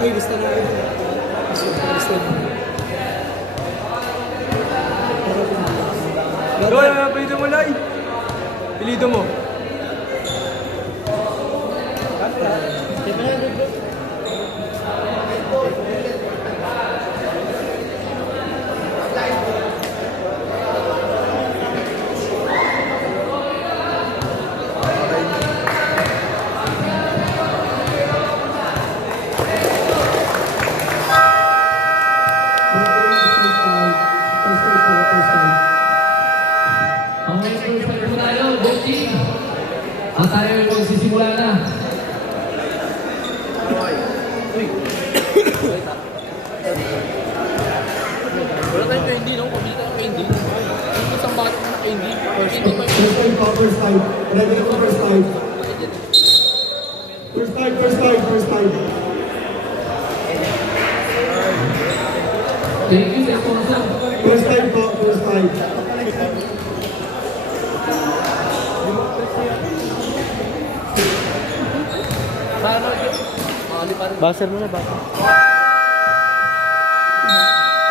Ay, gusto na. Gusto na. Doon, pilido mo lang. Pilido mo. At tayo ay magsisimula na. Wala tayong candy, no? Pabili tayo candy. Yung isang bakit ng candy. Candy pa First five pa, first five. Ready na po, first five. First five, first five, first five. Thank you sa sponsor. First five po, first five. Baser mo na, baser.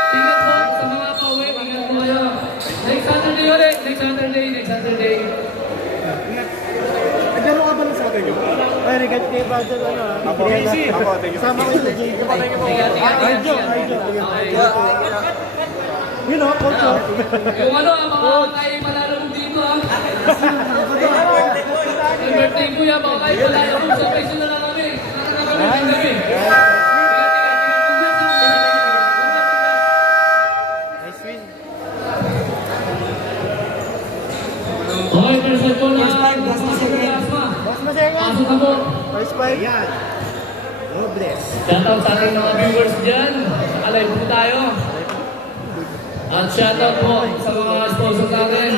Ingat po sa mga pauwi. Ingat po kayo. Next Saturday ulit. Next Saturday. Next Saturday. Nagdaro ka ba ng sa atin? Ay, regat kay Baser, ano? Ako, easy. Ako, thank you. Kasama ko yung Jay. Ingat. Arjo. You know, coach. Yung ano, mga kayo malalaro dito ah. Yung birthday ko yan, mga kayo malalaro. Sa peso na lang kami. Nakakabit kami. Nice win. Okay, first one po na. First five, last na second. Boss Masega. Pasok na po. First five. Yan. Nobles. Shoutout sa ating mga viewers dyan. Alive po tayo. At shoutout po sa mga sponsor natin.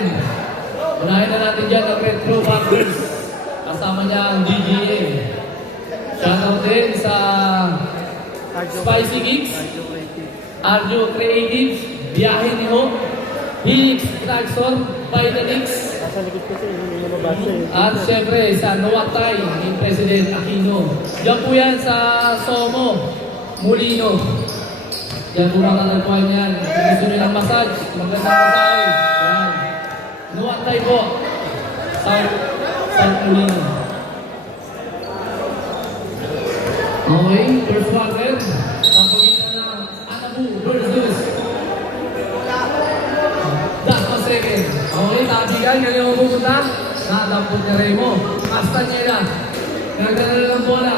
Unahin na natin dyan ang Retro Backers. Kasama niya ang GGA. Shoutout din sa Spicy Geeks, Arjo Creative, Biyahe ni Hope, Helix Traxor, Vitalix, Nasa likod ko siya, hindi mo mabasa eh. at syempre sa Nuwatay ni President Aquino. Yan po yan sa Somo, Molino. Yan po matatagpuan yan. Kung gusto nyo ng massage, magandang massage. Yan. Nuwatay po. South Molino. Okay, first water. Papagitan ng Anabu versus Dato second. Okay, tabigan. Ngayon mo pupunta. Nadampot ni Remo. Castaneda. Nagdala ng bola.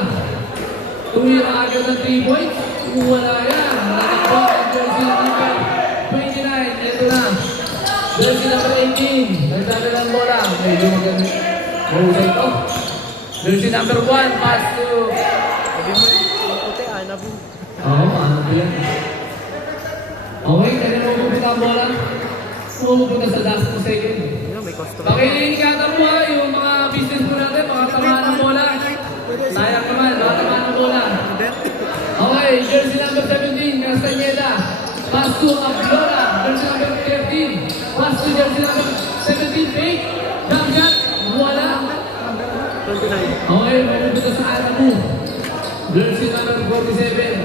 Tumira agad ng 3 points. Wala yan. Nakakot ang jersey number 29. Ito na. Jersey number 18. Nagdala ng bola. Medyo maganda. Mahusay ito. Jersey number 1. Pass to... Sabi mo yung puti, Anabu. Oo, ano ba yan? Okay, kaya mo pupunta ang bola. Pupunta sa last mo second. Yun, may customer. Pakiingatan mo ha, yung mga business mo natin, mga tamaan ng bola. Sayang naman, mga tamaan ng bola. Okay, jersey number 17, Castaneda. Pass to Ablora, jersey number 13. Pass to jersey number 17, fake. Jump shot, wala. 29. Okay, mapupunta sa Anabu. Jersey number 47.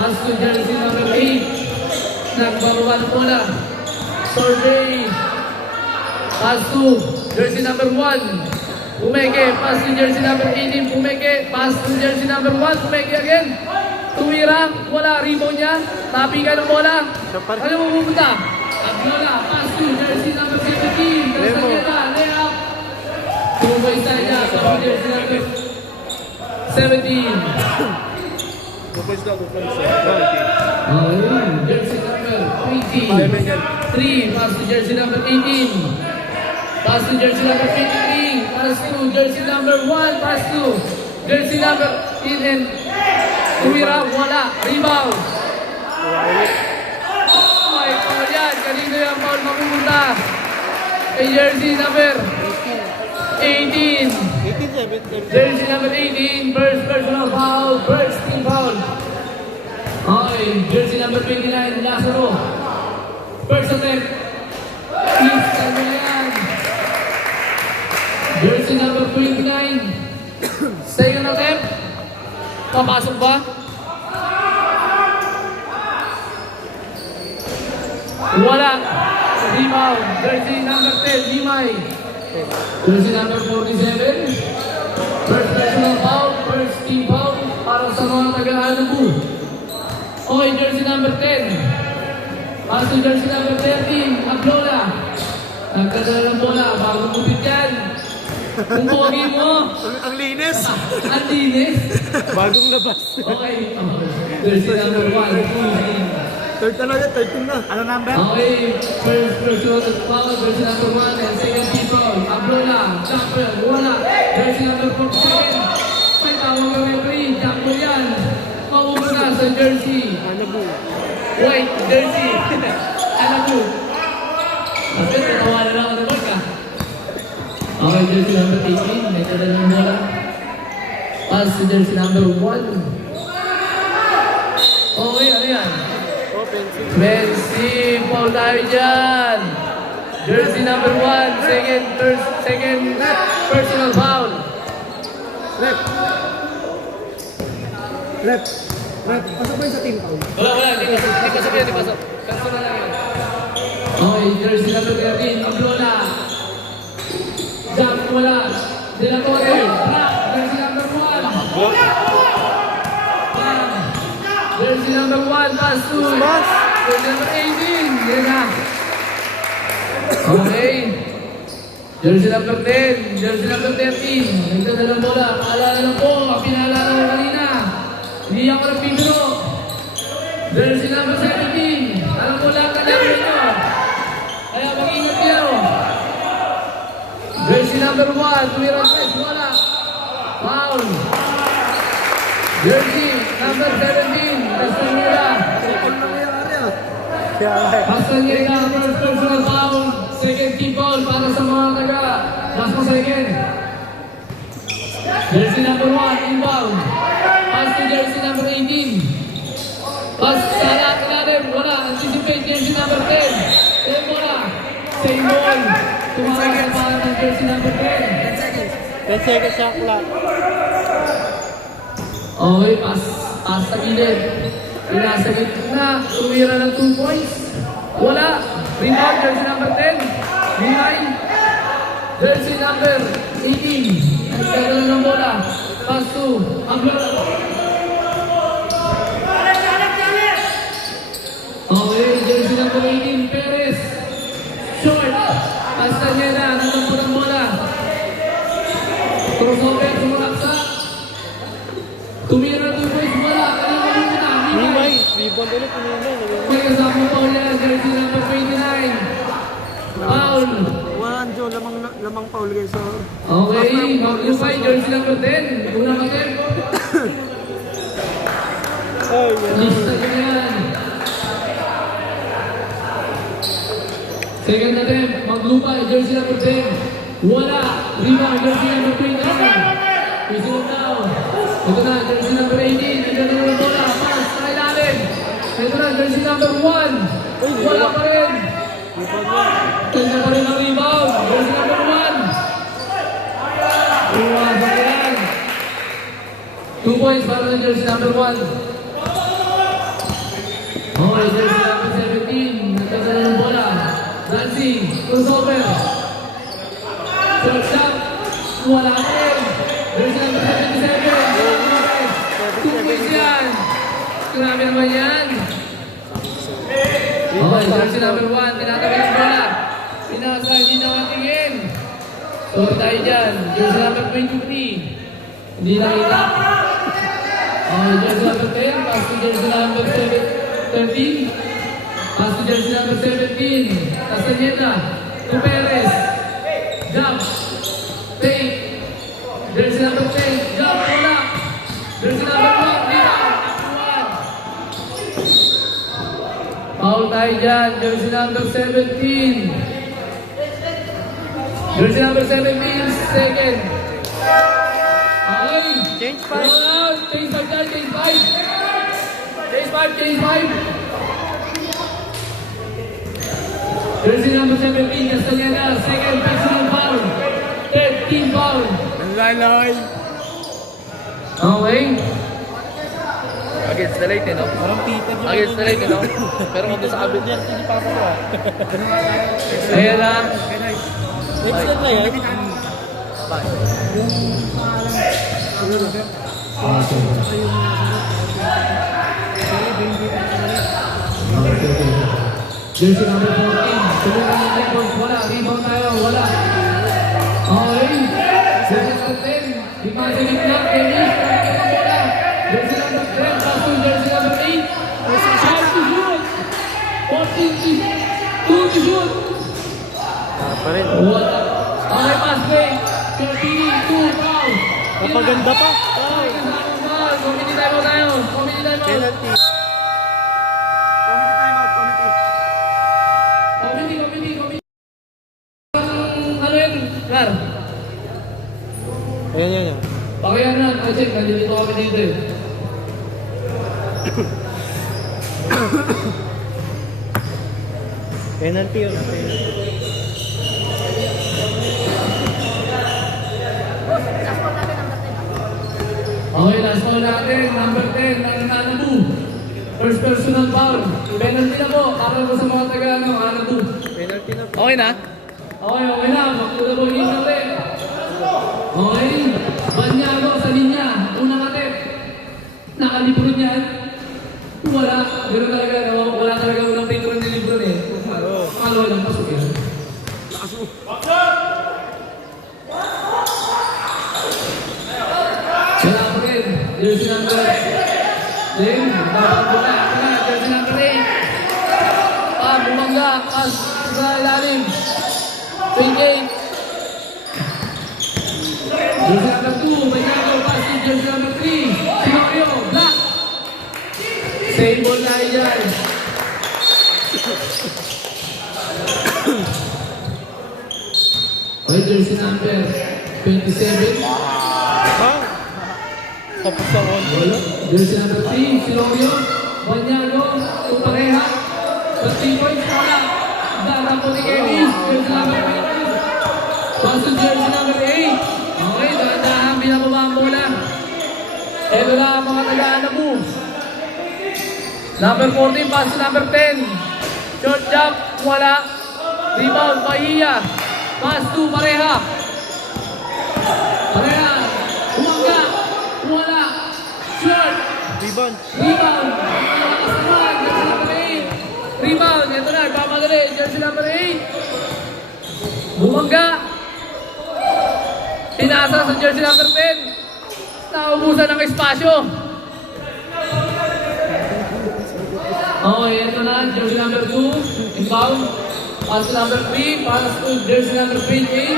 Pass to jersey number 8. Nagbaruan po na. Survey. Pass to jersey number 1. Pumeke. Pass to jersey number 18. Pumeke. Pass to jersey number 1. Pumeke again. Tumira. Wala. Rebound niya. Tapikan ng bola. Ano mo pupunta? Abiola. Pass to jersey number 17. Castaneda. Layup. Tumay sa niya. Pass to jersey number 17. 2 points daw, 2 points. Ayun, jersey number 23. Pass to jersey number 18. Pass to jersey number 23. Pass to jersey number 1. Pass to jersey number 10. Tumira, wala. Rebound. Oh my God, yan. Kanino yung foul mapupunta? Kay jersey number 18. 18-7. Jersey number 18, first personal foul, first team foul. Okay, jersey number 29, Lazaro. First attempt. Please, ano na yan? Jersey number 29, second attempt. Papasok ba? Wala. Rebound. Jersey number 10, Limay. Jersey number 47. First personal foul, first team foul para sa mga taga-Anabu. Okay, jersey number 10. Pass to jersey number 13, Ablola. Nagkadala ng bola, bagong upit yan. Kung pogi mo, Ang linis. ang linis. Bagong labas. Okay, jersey number 1, Third na ulit, 13 na. Ano number? okay, first personal foul, jersey number 1, and second team foul. Ablola, jumper, wala. Jersey number 47. May tawag ng referee, jumper yan. Mauuna sa jersey. White jersey. Anabu. Kasi tatawa na lang ako naman ka. Okay, jersey number 18. May tala ng bola. Pass to jersey number 1. Okay, ano yan? Offensive. Foul tayo dyan. Jersey number 1. Second personal foul. Left. Pasok ba yun sa team foul? Wala, hindi pasok yan, hindi pasok. Kaso na lang yun. Okay, jersey number 13. Ablola. Jump, wala. De La Torre. Black. Jersey number 1. Jersey number 1. Pass to. Jersey number 18. Yan na. Okay. Jersey number 10. Jersey number 13. Nagdala ng bola. Paalala lang po. Pinaalala ko kanina. Hindi ako nagpindro. Jersey number 17. Alam ko lahat na level nyo. Kaya mag-ingat kayo. Jersey number 1. Tumira press. Wala. Foul. Jersey number 17. Castaneda. Castaneda. First personal foul. Second team foul para sa mga taga. Last mo second. Jersey number 1. Inbound. Pass to jersey number 18. Pass sa lahat natin. Wala. Anticipate jersey number 10. Same bola. Same ball. Tumawag sa para ng jersey number 10. 10 seconds shot clock. Okay, pass sa gilid. Pinasa gitna. Tumira ng 2 points. Wala. Rebound jersey number 10. Behind. Jersey number 18. Nagkagala ng bola. Pass to Ablola. Okay, jersey number 18, Perez. Short. Castaneda, nandun po ng bola. Crossover, sumaksa. Tumira 2 points, wala. Kanina muna, Mimay. Rebound ulit. May kasama pa ulit, jersey number 29. Foul. Lamang foul guys. So, Okay, mag-lupay, jersey number 10. Unang attempt. Lista ko yan. Second attempt, maglupay, jersey number 10. Wala. Rebound, jersey number 29. Isunod daw. Ito na, jersey number 18. Ito na ng bola. Pass, sa ilalim. Ito na, jersey number 1. Wala pa rin. Ito pa rin ang rebound. Jersey number 1. Iwasan yan. 2 points para ng jersey number 1. Okay, jersey number 17. Nagkagala ng bola. Dancing. Crossover. Short shot. Wala pa rin. Jersey number 77. 2 points yan. Grabe naman yan. Okay, jersey number 1. Tinatawin ang bola. Pinasa, hindi nakatingin. So tayo dyan, jersey number 23. Hindi nakita. Okay, jersey number 10. Pass to jersey number 13. Pass to jersey number 17. Castaneda. To Perez. Jump. Take. Jersey number 10. Jump. Wala. Jersey number 1. Rebound. Foul tayo dyan. Jersey number 17. Jersey number 17, second. Okay. Change 5. Change 5 dyan, change 5. Change 5, change 5. Jersey number 17, Castaneda, second personal foul. Third team foul. Lalay. Okay. Against the light eh, no? Parang tita dyan. Against the light eh, no? Pero kung doon sa kabit, Dyan, hindi pa ako. Ayan na. Extend na yan. Jersey number 14. Subukan ng record. Wala. Rebound tayo. Wala. Okay. Jersey number 10. Di pa sa gitna. Kenny. Wala. Jersey number 10. Pass to jersey number 8. 5 to shoot. 14 to shoot. Pa rin. Wala. Okay, pass play. 13, 2, foul. Kapaganda pa. Committee time out tayo. Committee time out. Penalty. Committee. Ano yun? Lar? Ayan. Pakiyan na. Check. Nandito kami dito eh. Penalty yun. Okay, last foul natin. Number 10. Nananabu. First personal foul. Penalty na po. Para po sa mga taga-ano. Nananabu. Penalty na. okay na? Okay na. Magkuda po yung natin. Okay. Banyago sa linya. Unang atep. Nakalibro niyan. Wala. Ganoon talaga. Wala talaga unang pintro ni libro eh. Pangalawa lang. Pasok yan. Wala pa rin. Jersey number. Then, dapat po na. Jersey number 8. Bumangga. Pas sa ilalim. 28. Jersey number 2. Banyago. Pas si jersey number 3. Sinorio. Black. Same ball na yan. Okay, jersey number 27. Tapos sa konti. Jersey number 3, Silorio, Banyago, Tupareha, 3 points, wala. Dara po ni Kenny, jersey number 8. Pass to jersey number 8. Okay, dahan-dahan, binababa ang bola. Ito na ang mga tagaan na move. Number 14, pass to number 10. Short jump, wala. Rebound, Bahia. Pass to Pareha. Pareha, umangga. Wala. Short. Rebound. Rebound. Jersey number 8. Rebound. Ito na. Pamadali. Jersey number 8. Bumangga. Pinasa sa jersey number 10. Naubusan ng espasyo. Okay, ito na. Jersey number 2. Inbound. Pass to number 3. Pass to jersey number 28.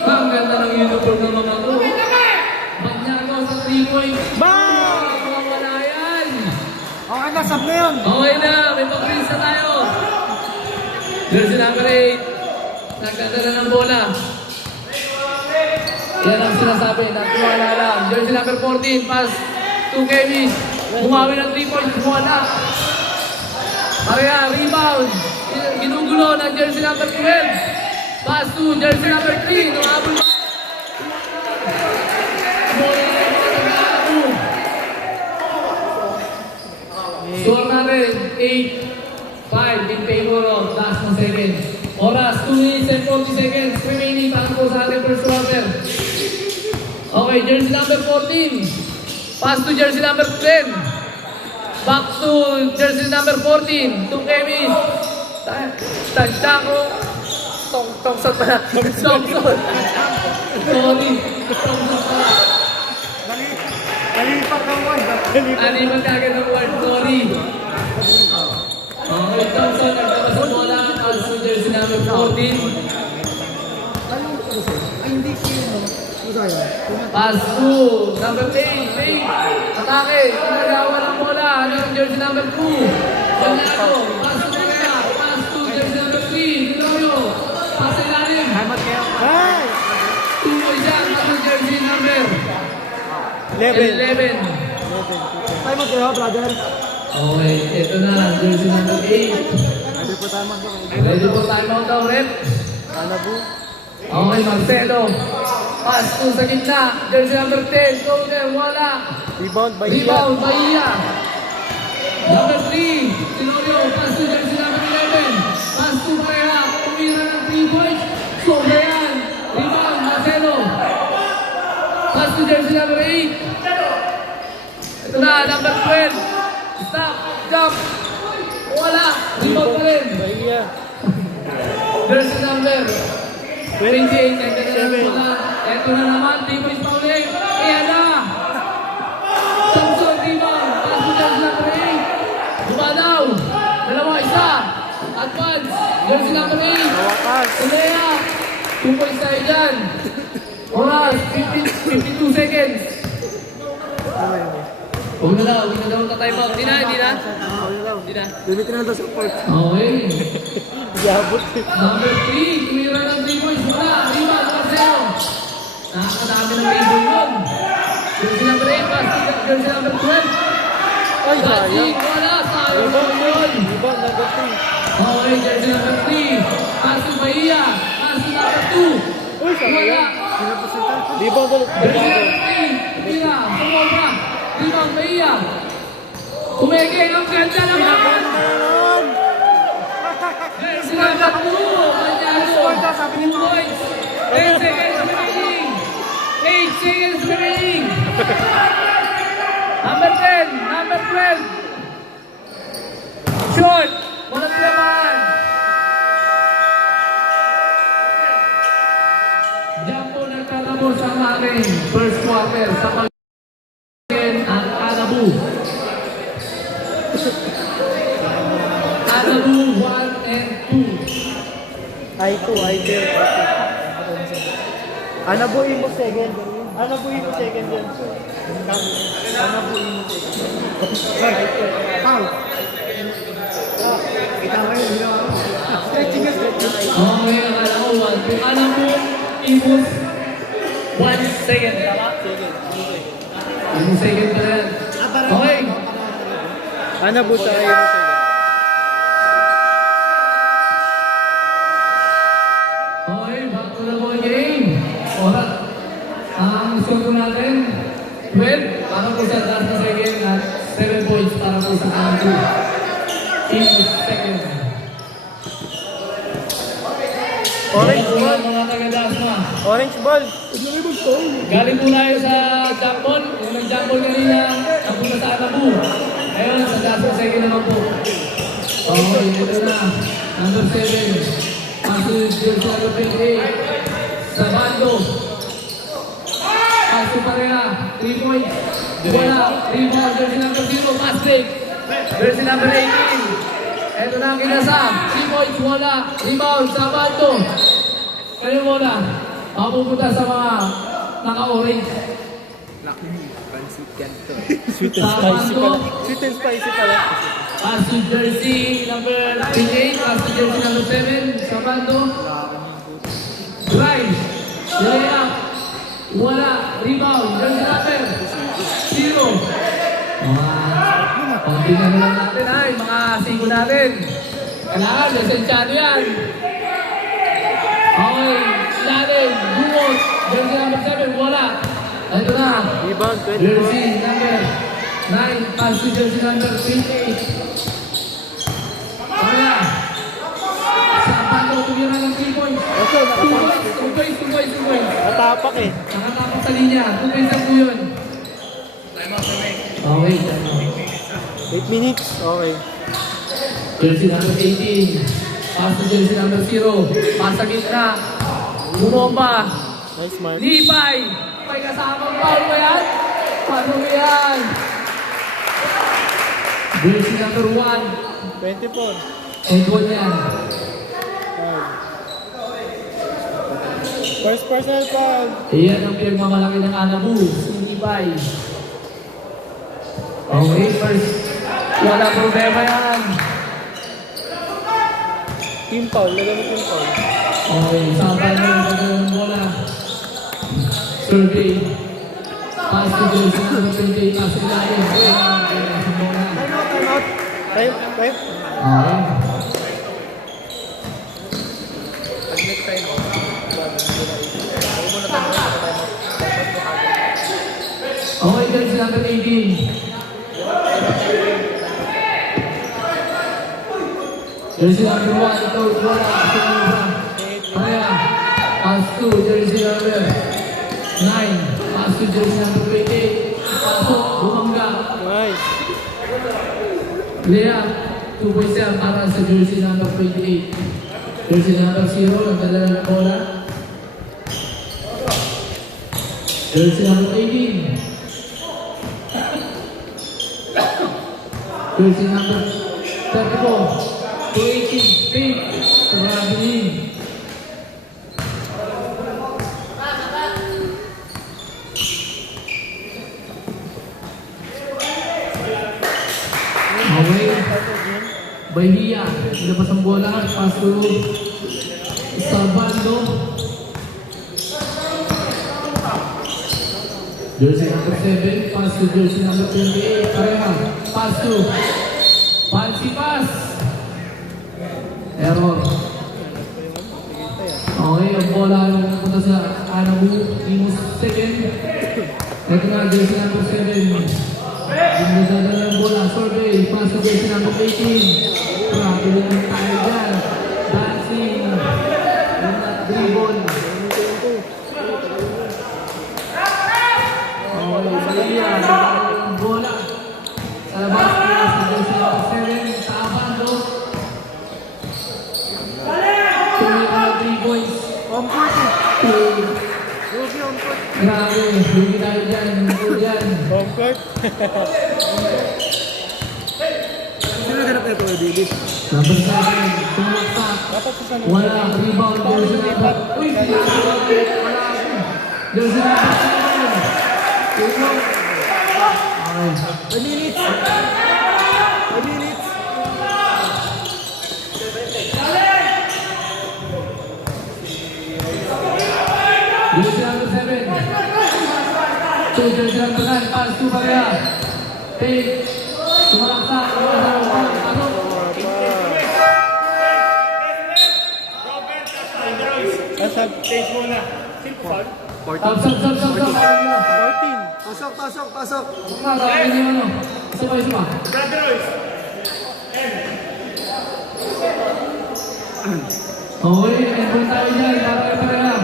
Ang ganda ng uniform ng mga to. Banyago sa 3-point. Bang! Wala yan. Okay na, sub na yun. Okay na, may pag-release na tayo. Jersey number 8. Nagkanda na ng bola. Yan ang sinasabi. Nagtiwala lang. Jersey number 14. Pass to Kevin. Bumawi ng 3 points. Wala. Kaya, rebound. Ginugulo ng jersey number 12. Pass to jersey number 3. Nungabol pa. Bola na yung mga taga-ano. Score natin, 8-5 in favor of last na second. Oras, 2 minutes and 40 seconds remaining para po sa ating first quarter. Okay, jersey number 14. Pass to jersey number 10. Back to jersey number 14. To Kevin. Tagtako. Thompson pa na. Thompson. Sorry. Nalipat ng one. Animal kagad ng word. Sorry. Okay, Thompson. Nagtabas sa bola. Pass to jersey number 14. Ay, hindi siya. Usaya. Pass to number 8. Atake. Pinagawa ng bola. Ano ang jersey number 2? Banyago. Pass to Korea. Pass to jersey number 3. Niloyo. Pass to ilalim. Ay! 2 points yan. Pass to jersey number 11. 11. Tayo mo kayo, brother. Okay, ito na. Jersey number 8. Ready po tayo mag- Ready for timeout daw, rep. Anabu. Okay, Marcelo. Pass to sa gitna. Jersey number 10. Go there. Wala. Rebound, Bahia. Rebound. Bahia. Number 3. Tenorio. Pass to jersey number 11. Pass to Pareha. Tumira ng 3 points. Sobra yan. Rebound. Marcelo. Pass to jersey number 8. Ito na. Number 12. Stop. Jump. Wala. Rebound pa rin. Bahia. Jersey number 28. Ito na naman. 3 points pa ulit. Ayan na. Samson, rebound. Pass to jersey number 8. Dumadaw. Dalawa, isa. Advance. Jersey number 8. Nawakas. Ulea. 2 points tayo dyan. Oras. 52 seconds. Huwag na daw. Huwag na daw ka-time out. Di na. Limitin na daw sa court. Okay. Yabot. Number 3, tumira ng 3 points. Wala, rebound, Marcelo. Nakakadami ng rebound yun. Jersey number 8, basket. Jersey number 12. Ay, sayang. Basket, wala. Sayang naman yun. Rebound, number 3. Okay, jersey number 3. Pass to Bahia. Pass to number 2. Uy, Wala. sayang. Rebound ulit. Jersey Rebound. number 3. Tumira. Sumobra. Rebound, Bahia. Umeke, ang ganda naman. Jersey number 2. Manyago. 2 points. 10 seconds remaining. 8 seconds remaining. Number 10. Number 12. Short. Walang laman. Diyan po nagtatapos ang ating first quarter sa pag-in ang Anabu. Anabu 1 and 2. I2, I2. Anabuhin mo second. Anabuhin mo second yan. Anabuhin mo second. Foul. Kita mo yun. Stretching na stretching. Okay, akala ko 1. Anabu Imus 1 second. Tama? Imus second pa yan. Okay. Anabu sa kayo mo second. Okay, back to the ball game. Oras. Ang score natin, 12 para po sa last na second at 7 points para po sa Anabu. Imus second. Orange Yan po ball. ang mga taga-Dasma. Orange ball. Galing po tayo sa jump ball. Yung nag-jump ball kanina, napunta sa Anabu. Ngayon, sa Dasma second naman po. Okay, ito na. Number 7. Paso jersey number 28. Sa bando. Paso Pareha. 3 points. Wala. Rebound. Jersey number 0. Pass break. Jersey number 18. Ito na ang kinasam. 3 points. Wala. Rebound. Sa bando. Kayo muna. Mapupunta sa mga naka-orange. Sweet and spicy pala. Sweet and spicy pala. Pass to jersey number 28, pass to jersey number 7, sa bando. Drive, layup, wala, rebound, jersey number 0. Pagtingnan lang natin ay, mga sigo natin. Kailangan, lisensyado yan. Okay, ilalim, buwot, jersey number 7, wala. Ito na, Rebound, 24. jersey number 9, pass to jersey number 28. Kaya, sa bando tumira ng 3 points. Ito, 2 points. natapak eh. Nakatapak sa linya. 2 points lang po yun. Okay, time out. 8 minutes. Okay. Jersey number 18. Pass to jersey number 0. Pass sa gitna. Bumomba. Nice, Mark. Lipay. May kasamang foul ba yan? Paano ba yan? Jersey number 1. 24. And goal yan. First personal foul. Iyan ang pinagmamalaki ng Anabu. Sinipay. Okay, first. Wala problema yan. Team foul. Lagyan mo team foul. Okay, sabay na yung pagkakas ng bola. Survey. Pass to jersey number 28. Pass to ilalim. Sa bola. Time out. Time. Okay. Pag next time, bago mo na tanong, Okay, jersey number 18. Jersey number 1, ito, wala. Kaya, pass to jersey number 9. Pass to jersey number 28. Pasok, bumangga. Nice. Lea, 2 points yan para sa jersey number 28. Jersey number 0, nagdala ng bola. Jersey number 18. Jersey number 34. 218, Pink, Rabinin. Okay. Bahia, ilabas ang bola, pass to Sabando. Jersey number 7, pass to jersey number 28, Pareha, pass to Fancy pass. Error. Okay, ang bola yung punta sa Anabu, Imus second. Ito na, jersey number 7. Dinadala ng bola, survey, pass to jersey number 18. Grabe lang tayo dyan. Dancing. Dribble. Okay, Maria, ang bola. Sa labas, pass to jersey number 7. Sa Abando. Tumira na 3 points. On court eh. Ruby on court. Grabe, hindi tayo dyan. Hindi dyan. Home court. Sino ganap na ito, David? Number 7, tumaktak. Dapat sa sana. Wala, rebound, jersey number. Uy, wala. Jersey number 7. Rebound. Okay. 5 minutes. 5 minutes. Jersey number 7. So, jersey number 9, pass to Pareha. Take. Tumalaksak. Pasok. Nasa stage muna. Stop. 14. Pasok, pasok, pasok. Nakakain yung ano. Isa pa. Okay, nandun tayo dyan. Pareha.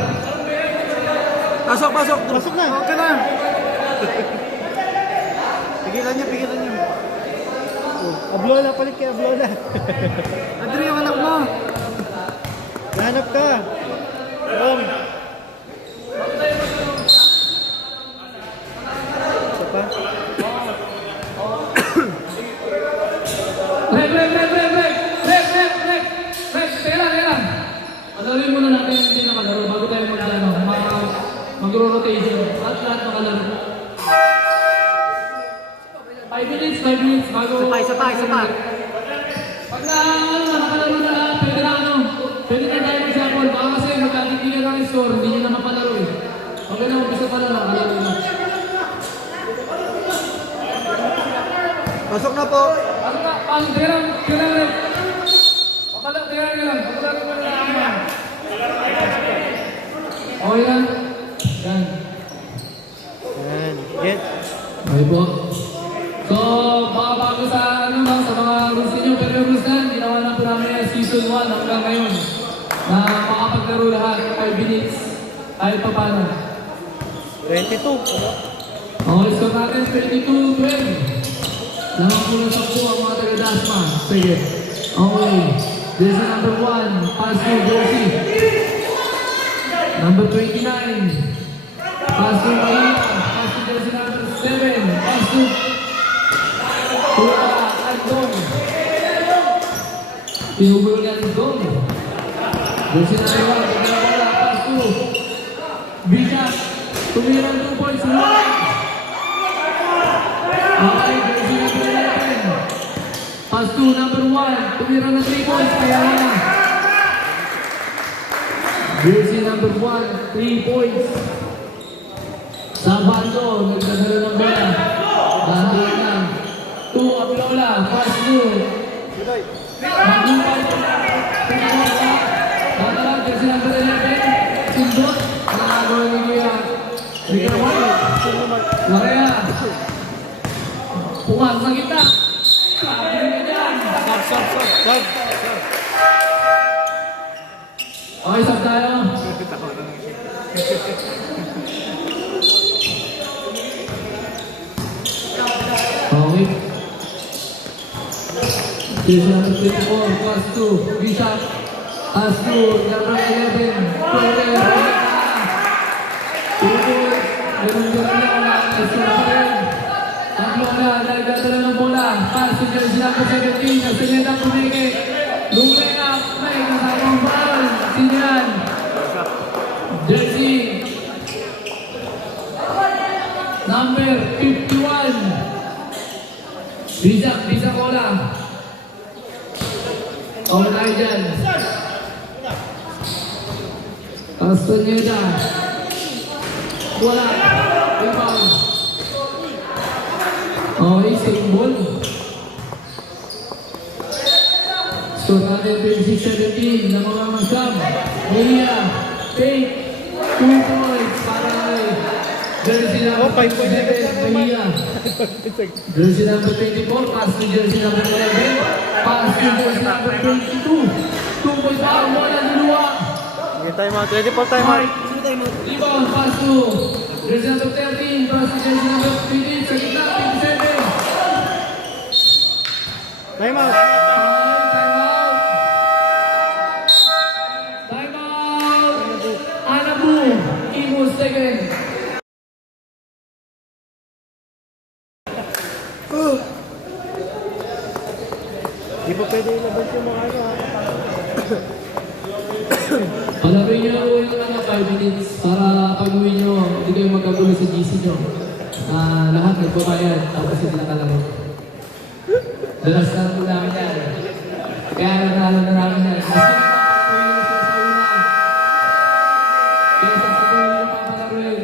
Pasok, pasok. Pasok na. Okay na. Pigilan niyo, pigilan niyo. Ablola, palit kay Ablola. Adri, yung anak mo. Nahanap ka. Rom. Isa pa. Break. Tera. Padaluin muna natin yung hindi nakalaro bago tayo mag-rotation. Lahat nakalaro. 5 minutes bago... Isa pa. Pag nakalaro na lahat, pwede na tayo mag-sample. Baka kasi magkakitigan ng score, hindi nyo na mapalaro eh. Okay na, umpisa pa lang, nakalaro na. Pasok na po. Tira lang. Tira lang. Okay lang. Yan. Yan. Get. Okay po. So, bago sa mga rules ninyo, pero yung rules na, ginawa na po namin yung season 1 hanggang ngayon. Na makapaglaro lahat, 5 minutes, kahit pa paano. 22. Okay, so natin 22-12. Lamang po na sa po ang mga taga-Dasma. Sige. Okay. Jersey number 1, pass to jersey. Number 29. Pass to Maria. Pass to jersey number 7. Pass to Kuya Andon. Tinugulong ni Andon. Jersey number 1. Tignan bola. Pass to Bichak. Tumira ng 2 points. Okay, jersey number 11. Pass to number 1. Tumira ng 3 points. Kaya na. Jersey number 1. 3 points. Sabando. Nagdadala ng bola. Dahil na. 2 Ablola. Pass to Maglupay. Dadala. Jersey number 11. Sindot. Nakagawa ni Kuya Ricardo. Larea. Pumasok sa gitna. Sabi nyo dyan. Sab. Okay, sab tayo. Okay. Here's number 24, pass to Bishop. Pass to number 11, Torres. Tuloy. Ganun-ganun na wala. Tatlo na, nagdadala ng bola. Pass to jersey number 17, Castaneda Pumeke. Lumay up, may kasamang foul. Sino yan? Jersey number 51. Bisa Cola. All tayo dyan. Castaneda. Wala. Rebound. Okay, same ball. So natin 26-17 na mga masam. Mia, take 2 points para kay jersey number 5.7, Mia. Jersey number 24, pass to jersey number 11, pass to jersey number 22. 2 points para bola dalawa. Time out. Ready for time out. Rebound, pass to jersey number 13, pass to jersey number 15, sa gitna, 27. Time out. Anabu, Imus second. Di ba pwede ilabas yung mga ano? Palagay nyo yung 5 minutes para pag-uwi nyo, hindi kayo magkagulo sa GC nyo. Lahat nagbabayad, tapos hindi nakalaro. Dalas na po namin yan. Kaya nanalo na namin yan. Kaya sa patuloy nyo papalaruin.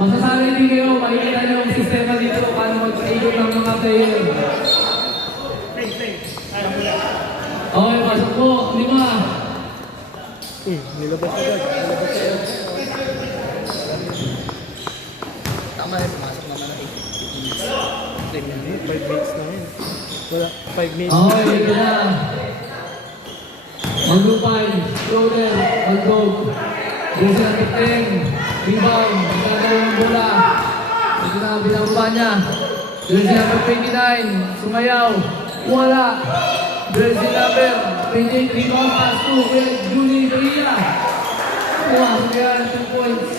Masasabi din kayo, makikita nyo yung sistema dito, paano mag-ikot ng mga player. Okay, pasok po. 5. Nilabas agad. Tama rin, pumasok naman ng 8 minutes. 5 minutes na yun. Wala. 5 minutes. Okay, ito na. Maglupay, Schroeder, Magdog. Jersey number 10, rebound, gagawin ng bola. Ito na ang binababa niya. Jersey number 29, sumayaw, wala. Jersey number 28, rebound, pass to Julie Maria. Pumasok yan, 2 points.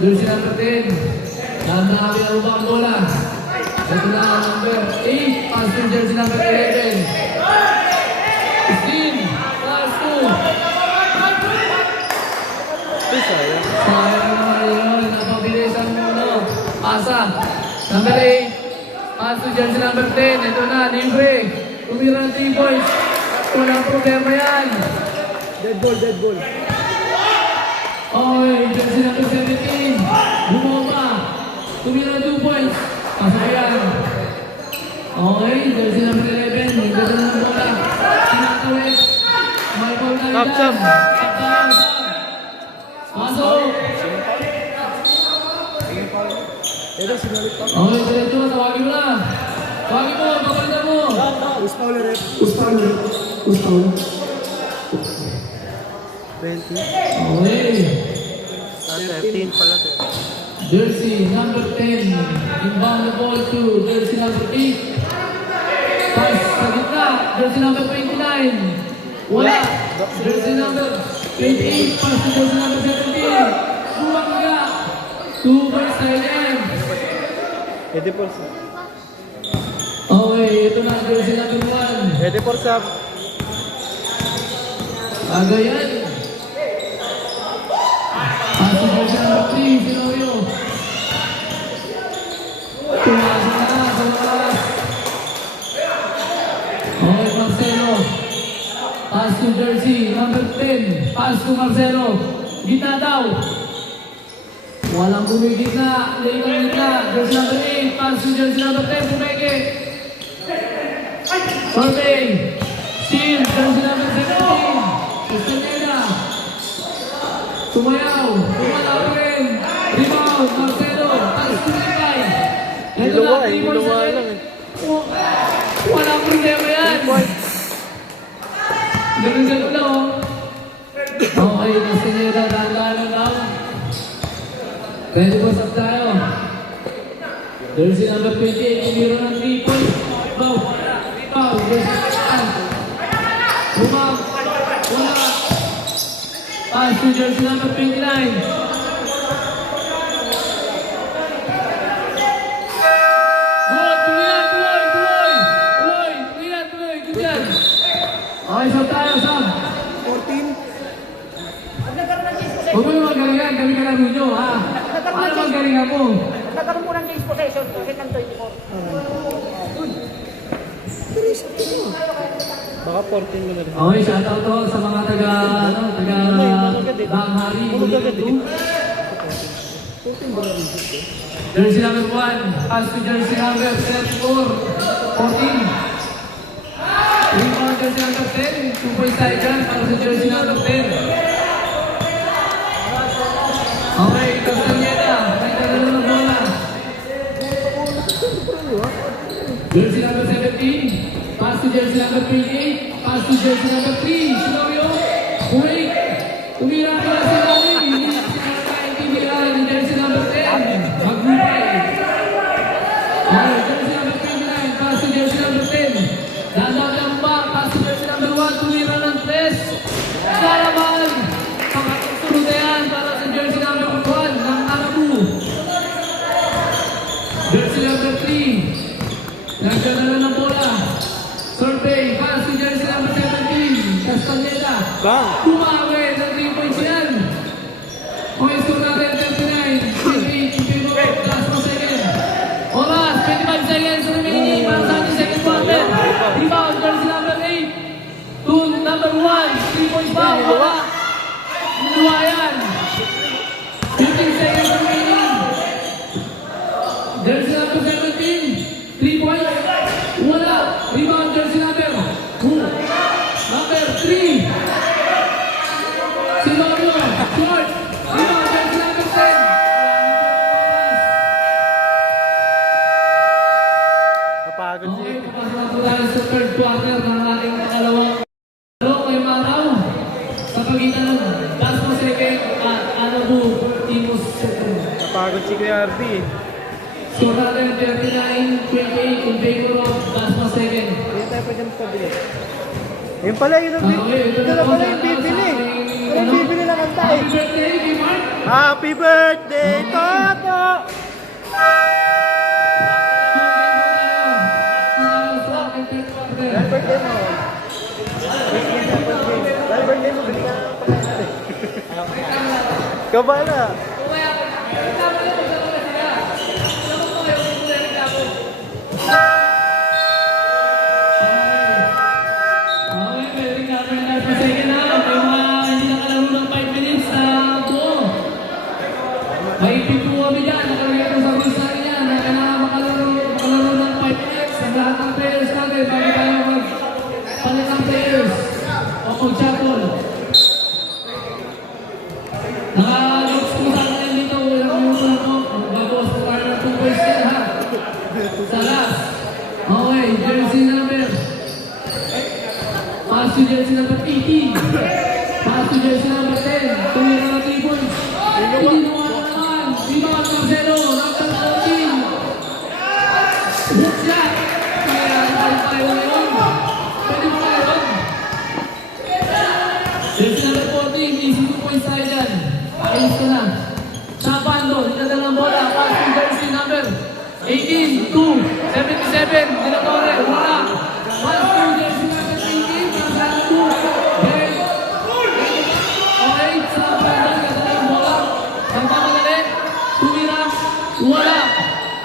Jersey number 10, dahan na binababa ang bola. Ito na ang number 8, pass to jersey number 11. 15, pass to. Sayang naman yun, napabilisan mo, no? Pasa. Number 8, pass to jersey number 10. Ito na, libre. Tumira ng 3 points. Walang problema yan. Dead ball. Okay, jersey number 17. Bumoma. Tumira ng 2 points. Pasok yan. Okay, jersey number 11. Nagdala ng bola. Sinatawid. May ball tayo Stop, dyan. stop. Stop tayo, stop. Pasok. Ito, sinulit pa. Okay, diretso. Tawagin mo na. Tawagin mo, papalitan mo. Uspaul rep. Ustaw. 20. Okay. 13 pala. Jersey number 10. Inbound the ball to jersey number 8. Pass sa gitna. Jersey number 29. Wala. Jersey number 28. Pass to jersey number 17. Buwag nga. 2 points tayo yan. Ready for sub. Okay, ito na. Jersey number 1. Ready for sub. Agayan. Pass to jersey number 3. Sinorio. Tumasok na sa wakas. Okay, Marcelo. Pass to jersey number 10. Pass to Marcelo. Gitna daw. Walang gumigitna. Layang gitna. Jersey number 8. Pass to jersey number 10. Pumeke. Survey. Shield. Jersey number 17. Castaneda. Sumayaw. Tumalaw rin. Rebound. Marcelo. Niluwa eh, niluwa lang eh. Walang problema yan. Ganun-ganun lang oh. Okay, Castaneda, dahan-dahan lang. Ready po sa tayo. Jersey number 28, umiro ng 3 points. Bow. Bow. Bumang. Wala. Pass to jersey number 29. Okay, so tayo, Sam. 14. Huwag mo yung magalingan, kami ka lang nyo, ha? Ano bang galingan mo? Nagkaroon po ng games possession, kahit ng 24. Baka 14 mo na rin. Okay, shoutout to sa mga Banghari, Ulido. Jersey number 1, pass to jersey number 14. Rebound jersey number 10, 2 points tayo dyan para sa jersey number 10. Okay, Castaneda, may dalawa ng bola. Jersey number 17, pass to jersey number 28, pass to jersey number 3, Sinorio, Kuwait, tumira ka si Lali, hindi tumira ni jersey number 10, Magbubay. Okay, jersey number 29, pass to jersey number 10, Dadang ba, pass to jersey number 1, tumira ng 3, Saraban, pangkasunod na yan para sa jersey number 1 ng Arabu. Jersey number 3, nagdadala ng bola. Survey, pass to jersey number 17, Castaneda. Bang! Bumawi ng 3 points yan. Okay, score natin 39, 38, last 1 second. Oras, 25 seconds remaining para sa ating second quarter. Rebound, jersey number 8. Tool number 1, 3 points ba? Wala. Niluwa yan. 15 seconds remaining. Jersey number 17, 3 points. Wala. Rebound, jersey number 2. Number 3. Si Mario, short. Rebound, jersey number 10. Napagod siya. Okay, papasok na po tayo sa third quarter ng ating pangalawang laro ngayong araw sa pagitan ng Dasmo Second at Anabu Timos Second. Napagod si Kuya RD eh. Score natin 39-28 in favor of Dasmo Second. Hindi tayo pwede magpabili. Ayun pala, yun ang Okay, ito ito na na po pala sa yung bibili. ating, Ito yung bibili na kanta eh. Happy birthday, kay Mark! Happy birthday, Toto! Happy birthday mo. Happy birthday mo, bili ka ng pagkain. Kabala. May pipo kami dyan, nakalagay ito sa bisa niya na kailangan makalaro ng 5 minutes sa lahat ng players natin bago tayo magpalit ng players o mag-chatball. Naka-looks po sa akin dito, walang minuto na po. Magbabawas po tayo ng 2 points yan ha. Sa last. Okay, jersey number. Pass to jersey number 18. Pass to jersey number 10. Tumira na 3 points. Hindi naman naman. Rebound Marcelo. Number 14. Hook shot. Kaya tayo ngayon. Pwede mo ngayon. Jersey number 14. Easy 2 points tayo dyan. Ayos ka na. Sa bando. Dinadala ng bola. Pass to jersey number 18. 2. 77. Dinatore. Wala. Pass to jersey number 18. Pasado 2. Okay, sa banda. Dinadala ng bola. Magmamadali. Tumira. Wala.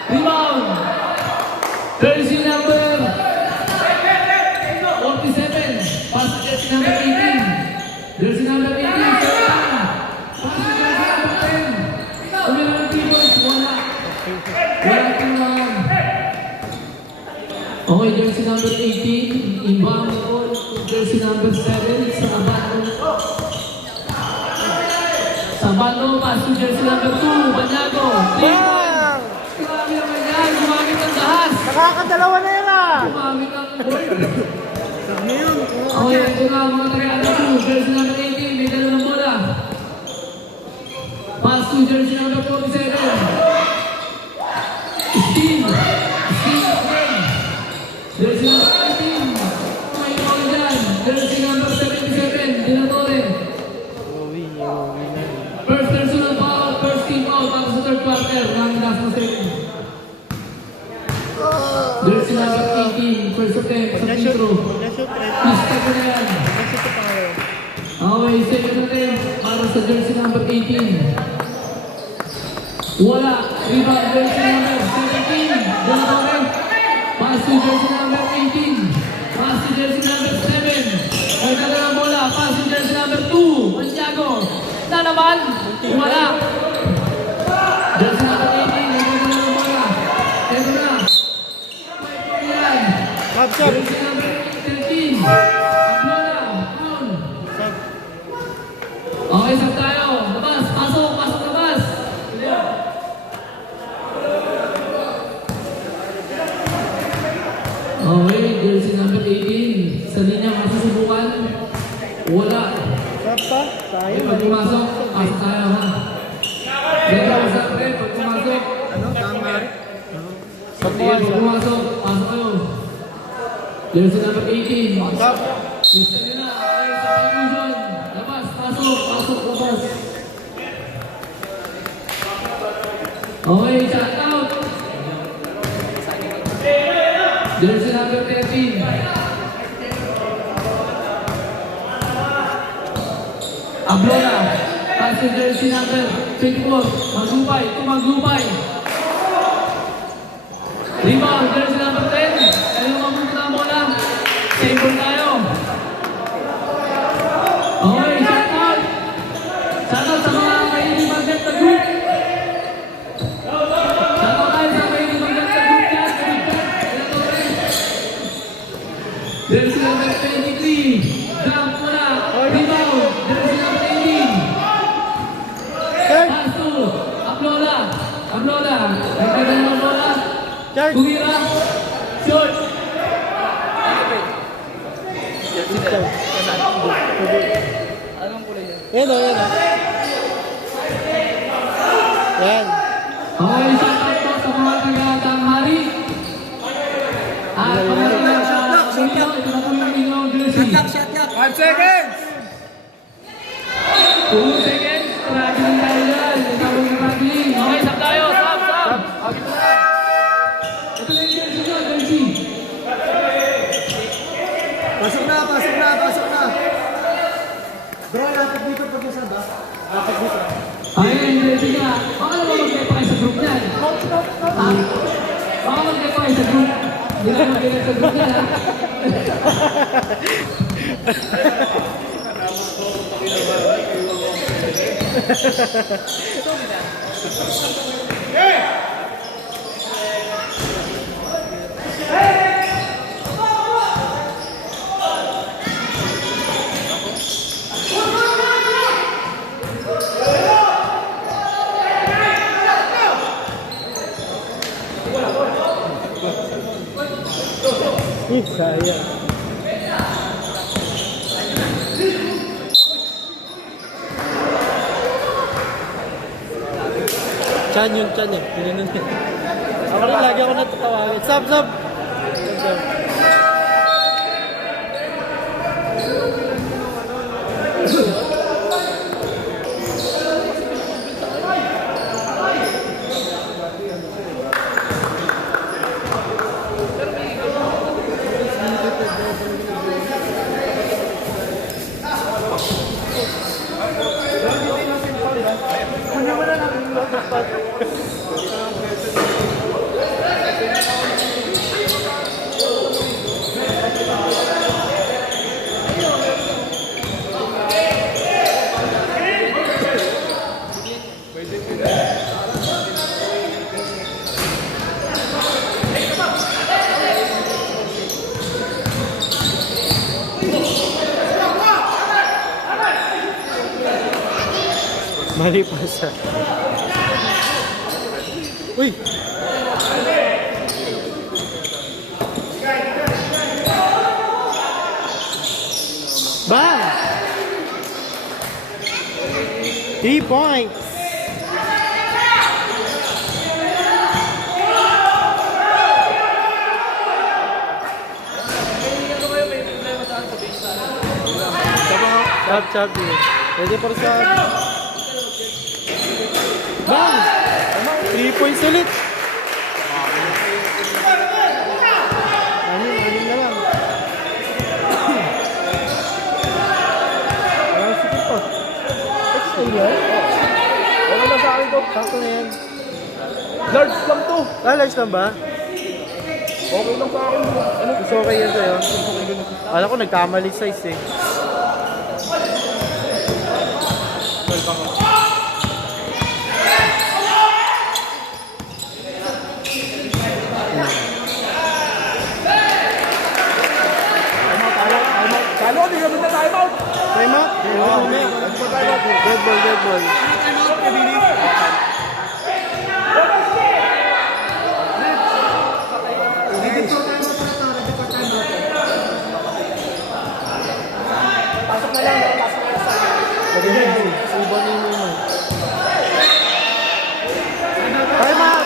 Rebound. Jersey number 47. Pass to jersey number 18. Jersey number 18. Third time. Pass to jersey number 10. Tumira ng 3 points. Wala. Wala tingnan. Okay, jersey number 18. Inbound ball to jersey number 7. Sa bando. Sa bando, pass to jersey number 2. Banyago. 3 points. Grabe naman yan. Gumamit na Nakadalawa na yan ah! Gumamit ang board. Okay, ito na mga taga-ano. Jersey number 18, may dala ng bola. Pass to jersey number 47. Steve again. Jersey number 18. May ball dyan. Jersey number 77, Dinatore. First personal foul, first team out para sa third quarter ng national second. Jersey number 18, first attempt sa free throw. Pista ko na yan. Okay, second attempt para sa jersey number 18. Wala. Rebound jersey number 17. Donatore. Pass to jersey number 18. Pass to jersey number 7. Ay taga ng bola. Pass to jersey number 2. Santiago. Na naman. Wala. Jersey number 18. Ay taga ng bola. Ito na. Ayan. Jersey number 13. Ablola. Down. Okay, sab tayo. Labas. Pasok. Pasok labas. Okay, jersey number 18. Sa linya masusubukan. Wala. Sapa? Okay, Sayang. pag pumasok, pasok tayo ha. Dito, sa pre, pag pumasok. Ano? Tama. Sige, pag pumasok, pasok kayo. Jersey number 18. Sap. System nyo na. Okay, sa conclusion. Labas, pasok, pasok, labas. Okay, shut out. Jersey number 13. Ablola. Pass to jersey number 24. Maglupay. Maglupay. Rebound. Jersey number 10. Ayun ang mamunta mo na. Same ball tayo. Okay, shout out. Shout out sa mga mahilig mag-get na group. Shout out tayo sa mahilig mag-get na group chat. Jersey number 23. Jump muna. Rebound. Jersey number 18. Pass to Ablola. Ablola. Nagkada ng Ablola. Charge. Bumira. Shoot. Anong kulay yan? Yan o, yan o. Yan. Okay, shout out po sa mga taga-Tanghari. At mga taga-Mingaw, ito na po yung Mingaw jersey. 5 seconds! 2 seconds, traveling tayo dyan. Ito po yung traveling. Okay, sab tayo, sab, sab. Ito na yung jersey nyo, jersey. Pasok na, pasok na, pasok na. Bro, lapit dito pag isa ba? Lapit dito. Ayun, yung jersey niya. Baka naman mag-get pa kayo sa group niyan. Baka mag-get pa kayo sa group. Hindi na mag-get sa group niyan, ha? Sayang. Chan yun, Chan yun. Ganun yun. Ako rin, lagi ako natatawagin. Sab, sab! Sab. Mali pa siya. Uy! 3 points. Chop. Pwede pa sa... Bang! 3 points ulit. Anim na lang. Sige pa. Extra yan? Wala na sa akin to. Sakto na yan. Large lang to. Large lang ba? Okay lang sa akin. Ano? Gusto okay yan sa'yo? Alam ko nagkamali size eh. Kalo, di kami na time out. Time out? Dead ball. Time out.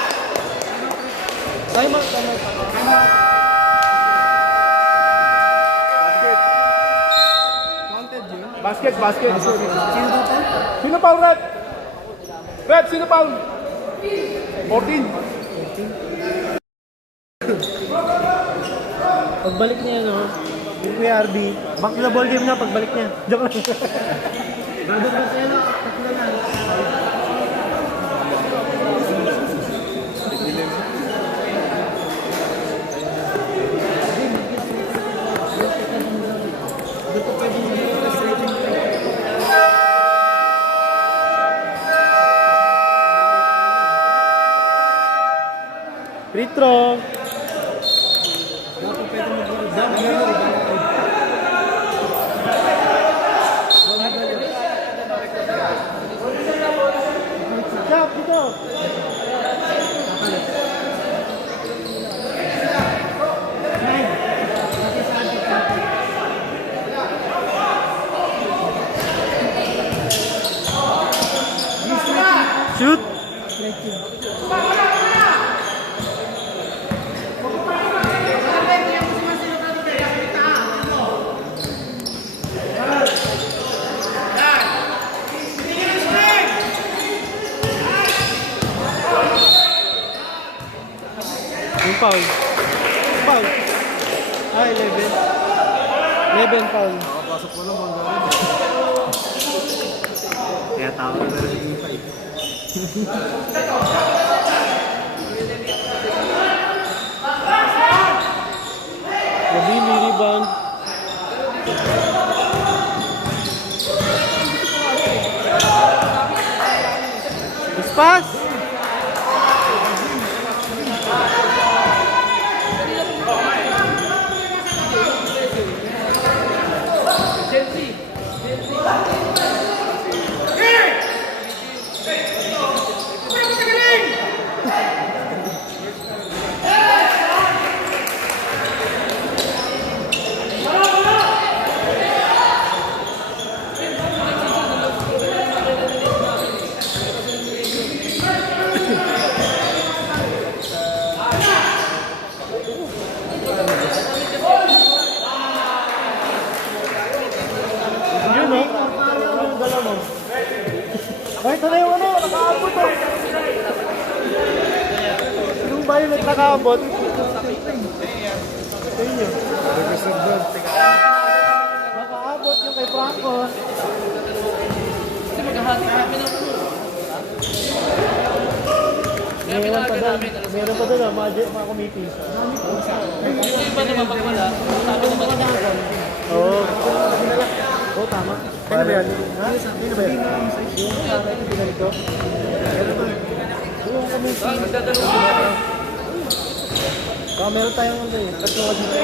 Basket. Sino foul, Red? Red, sino foul? 14. Pagbalik niya, no? Yung Kuya RB, back na ball game na pagbalik niya. Joke lang. Gagawin ba sa'yo na? Tatlo na. Free throw. Stop dito. Shoot. Yung foul. Ah, 11. 11 foul. Nakapasok mo lang mga gawin. Kaya tao na rin yung ipa eh. Gabi, may rebound. Pass! Ay, ito na yung ano, nakaabot oh. Yung violet nakaabot. Ito yun. Nakaabot yung kay Franco. Kasi maghahati kami ng Meron pa doon, mga committee. yung iba naman pag wala. Sabi naman na Oo. Oo, tama. Kaya na ba yan? Ha? Kaya na ba yan? Yung sana ito binalik ko? Kaya na ba? Yung committee. Meron tayong ano eh. Tatlo ka dito.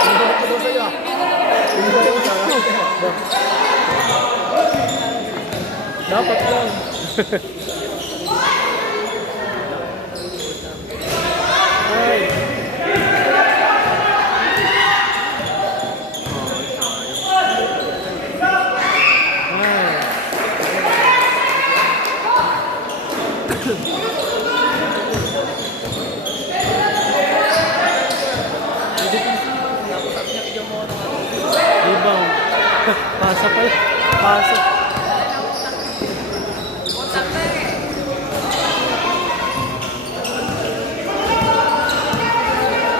Pinabalik ko daw sa'yo ah. Pinabalik ko sa'yo. Dapat lang. Ay. Ay. Rebound. Pasa pa yun. Pasa.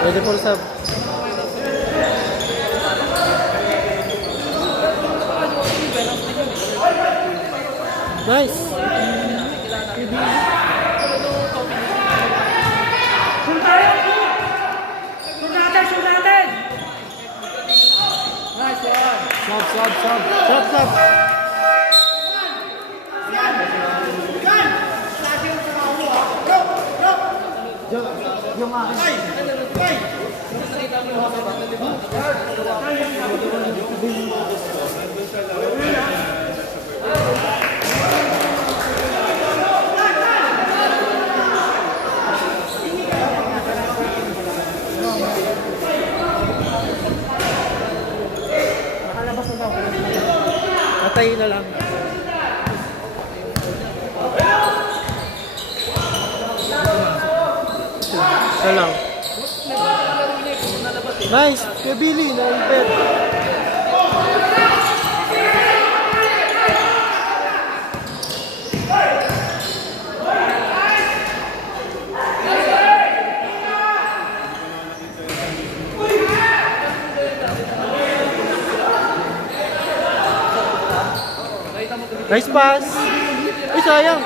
Ready for sub. Nice. Sub. Yung akin. Atayin na lang. Isa lang. Nice! Kaya Billy, na-imped. Nice pass! Ay, sayang!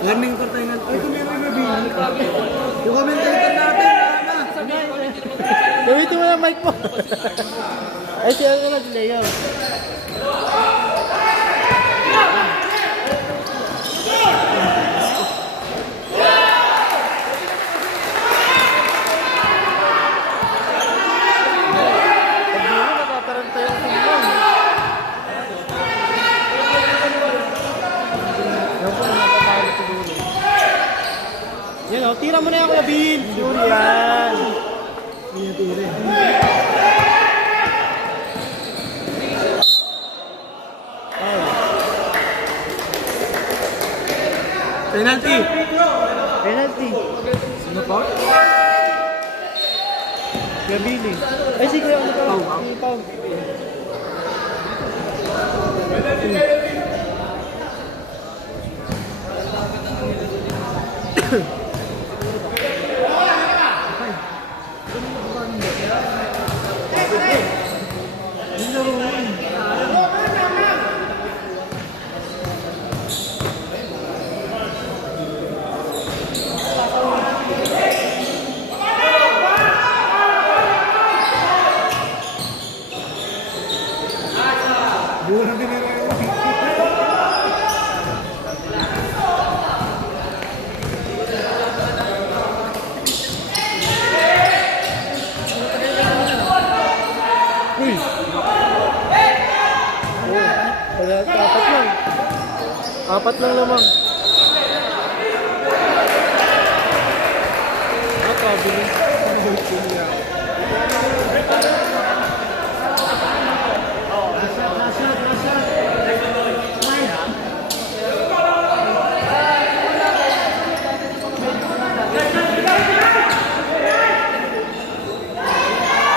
Learning ko tayo nga. Ay, tumira yung mabili. Yung commentator natin. Gamitin mo yung mic mo. Ay, siya ka lang layout. Yan o, tira mo na yan Kuya Bin. Yun yan. Hindi tira. Penalty. Penalty. Sino pa? Kuya Billy. Ay, si Kuya ano pa? Pau. Si Pau. Buwan din nila yung Uy! Wala, apat lang. Apat lang lamang. Pabilis.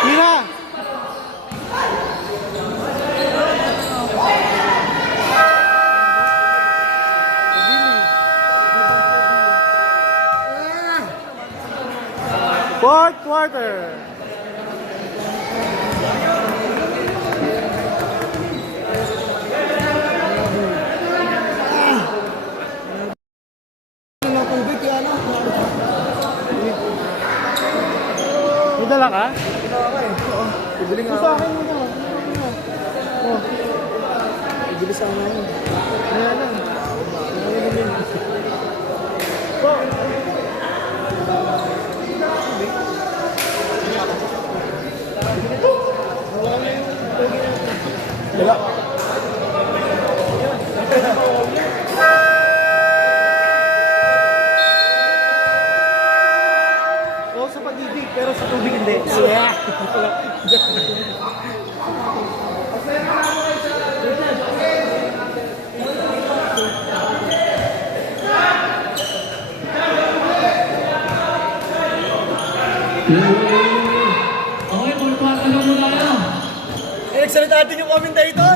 Tira! Fourth quarter. ng tubig kaya ano? May dala ka? Kailangan eh. Oo. Bibili nga Sa ako. akin mo na. Oh, Bibili sa mga yun. ayan na. Wala. Oo, sa pag-ibig, pero sa tubig hindi. Yeah. Okay, pulpuan ka lang muna kayo. Excellent natin yung commentator.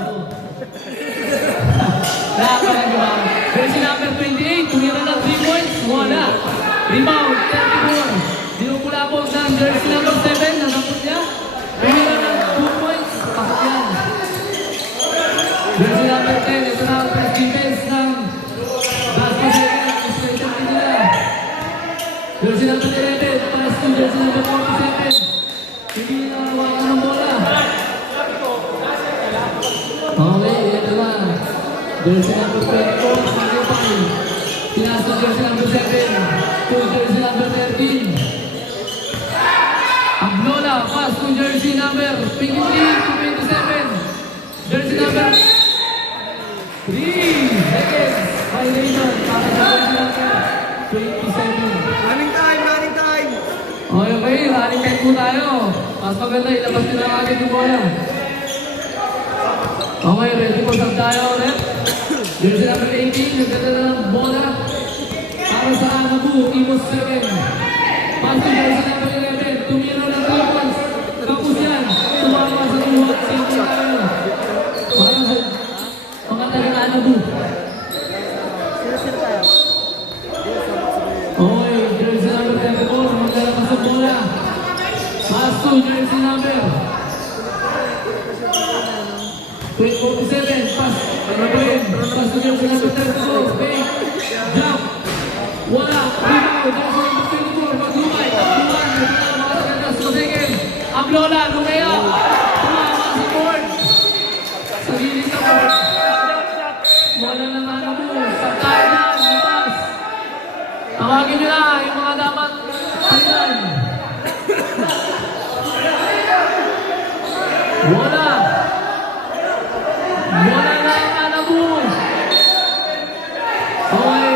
Nakakalan nyo ba? Jersey number 28, tumira ng 3 points, wala. Rebound, 34. Dinupulapog ng jersey number 7, nasapot niya. Tumira ng 2 points, pasok yan. Jersey number 10, ito na ang press defense ng Basco Second, special team nila. Jersey number 11, pass to jersey number 47. Hindi na nawakan ng bola. Okay, ito na. Jersey number 24, Magipay. Pinasok jersey number 7 to jersey number 13. Ablola, pass to jersey number 23 to 27. Jersey number 3 seconds. Violation para sa jersey number 27. Running time, running time. Okay, running time po tayo. Mas maganda, ilabas nila ang ating yung bola. Okay, ready po sab tayo ulit. Jersey number 18, nagdala na ng bola para sa Anabu, Imos 7. Pass to jersey number 11, tumiro ng 3 points. Tapos yan, tumama sa tuwag, safety tayo. Para sa mga taga Anabu. Sino tayo? Okay, jersey number 34, magdala pa sa bola. Pass to jersey number 47, pass, pass to jersey number 32, fake, jump, wala, rebound, jersey number 24, maglumay, tapuan, mga tagandas sa second, Ablola, lumaya, tumama sa board, sa gilid na board, bola naman na mo, sa kaya, labas, tawagin nyo na yung mga dapat, kailan, wala, wala na ang Anabu. Okay.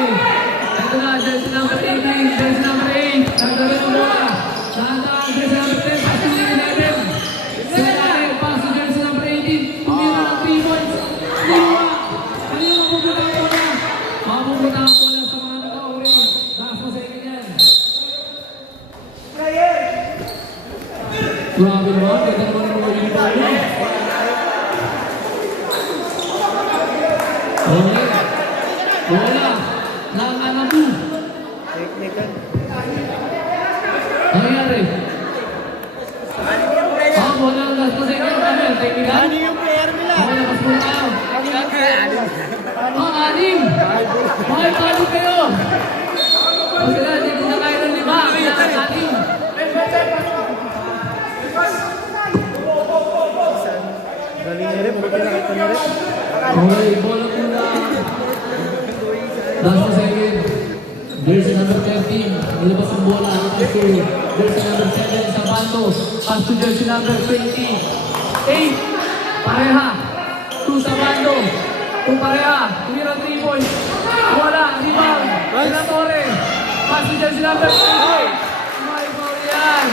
Ito na, jersey number 18, jersey number 8. Nagdala ng bola. Nandang jersey number 10, pass to jersey 11. Senay, pass to jersey number 18. Tumira ng 3 points. Liwa. Kanina mapupunta ang bola. Mapupunta ang bola sa mga naka-orange. Last na second yan. Grabe naman. Ganda naman ng mga uniform. Okay. Wala. Nang Anabu. Technical. Ano nangyari? Wala ang last na second. Ano yun? Technical? Ano yung player nila? Okay, labas muna tayo. Anim. Okay, paano kayo? O sila, hindi ko na kayo ng 5. Anim. Galing na rin, buti nakita na rin. Okay, bola muna. Last na second. Jersey number 13. Nilabas ang bola. Pass to jersey number 7 sa bando. Pass to jersey number 28. Pareha. 2 sa bando. 2 pareha. Tumira 3 points. Wala. Rebound. Senatore. Pass to jersey number 3. My goal yan.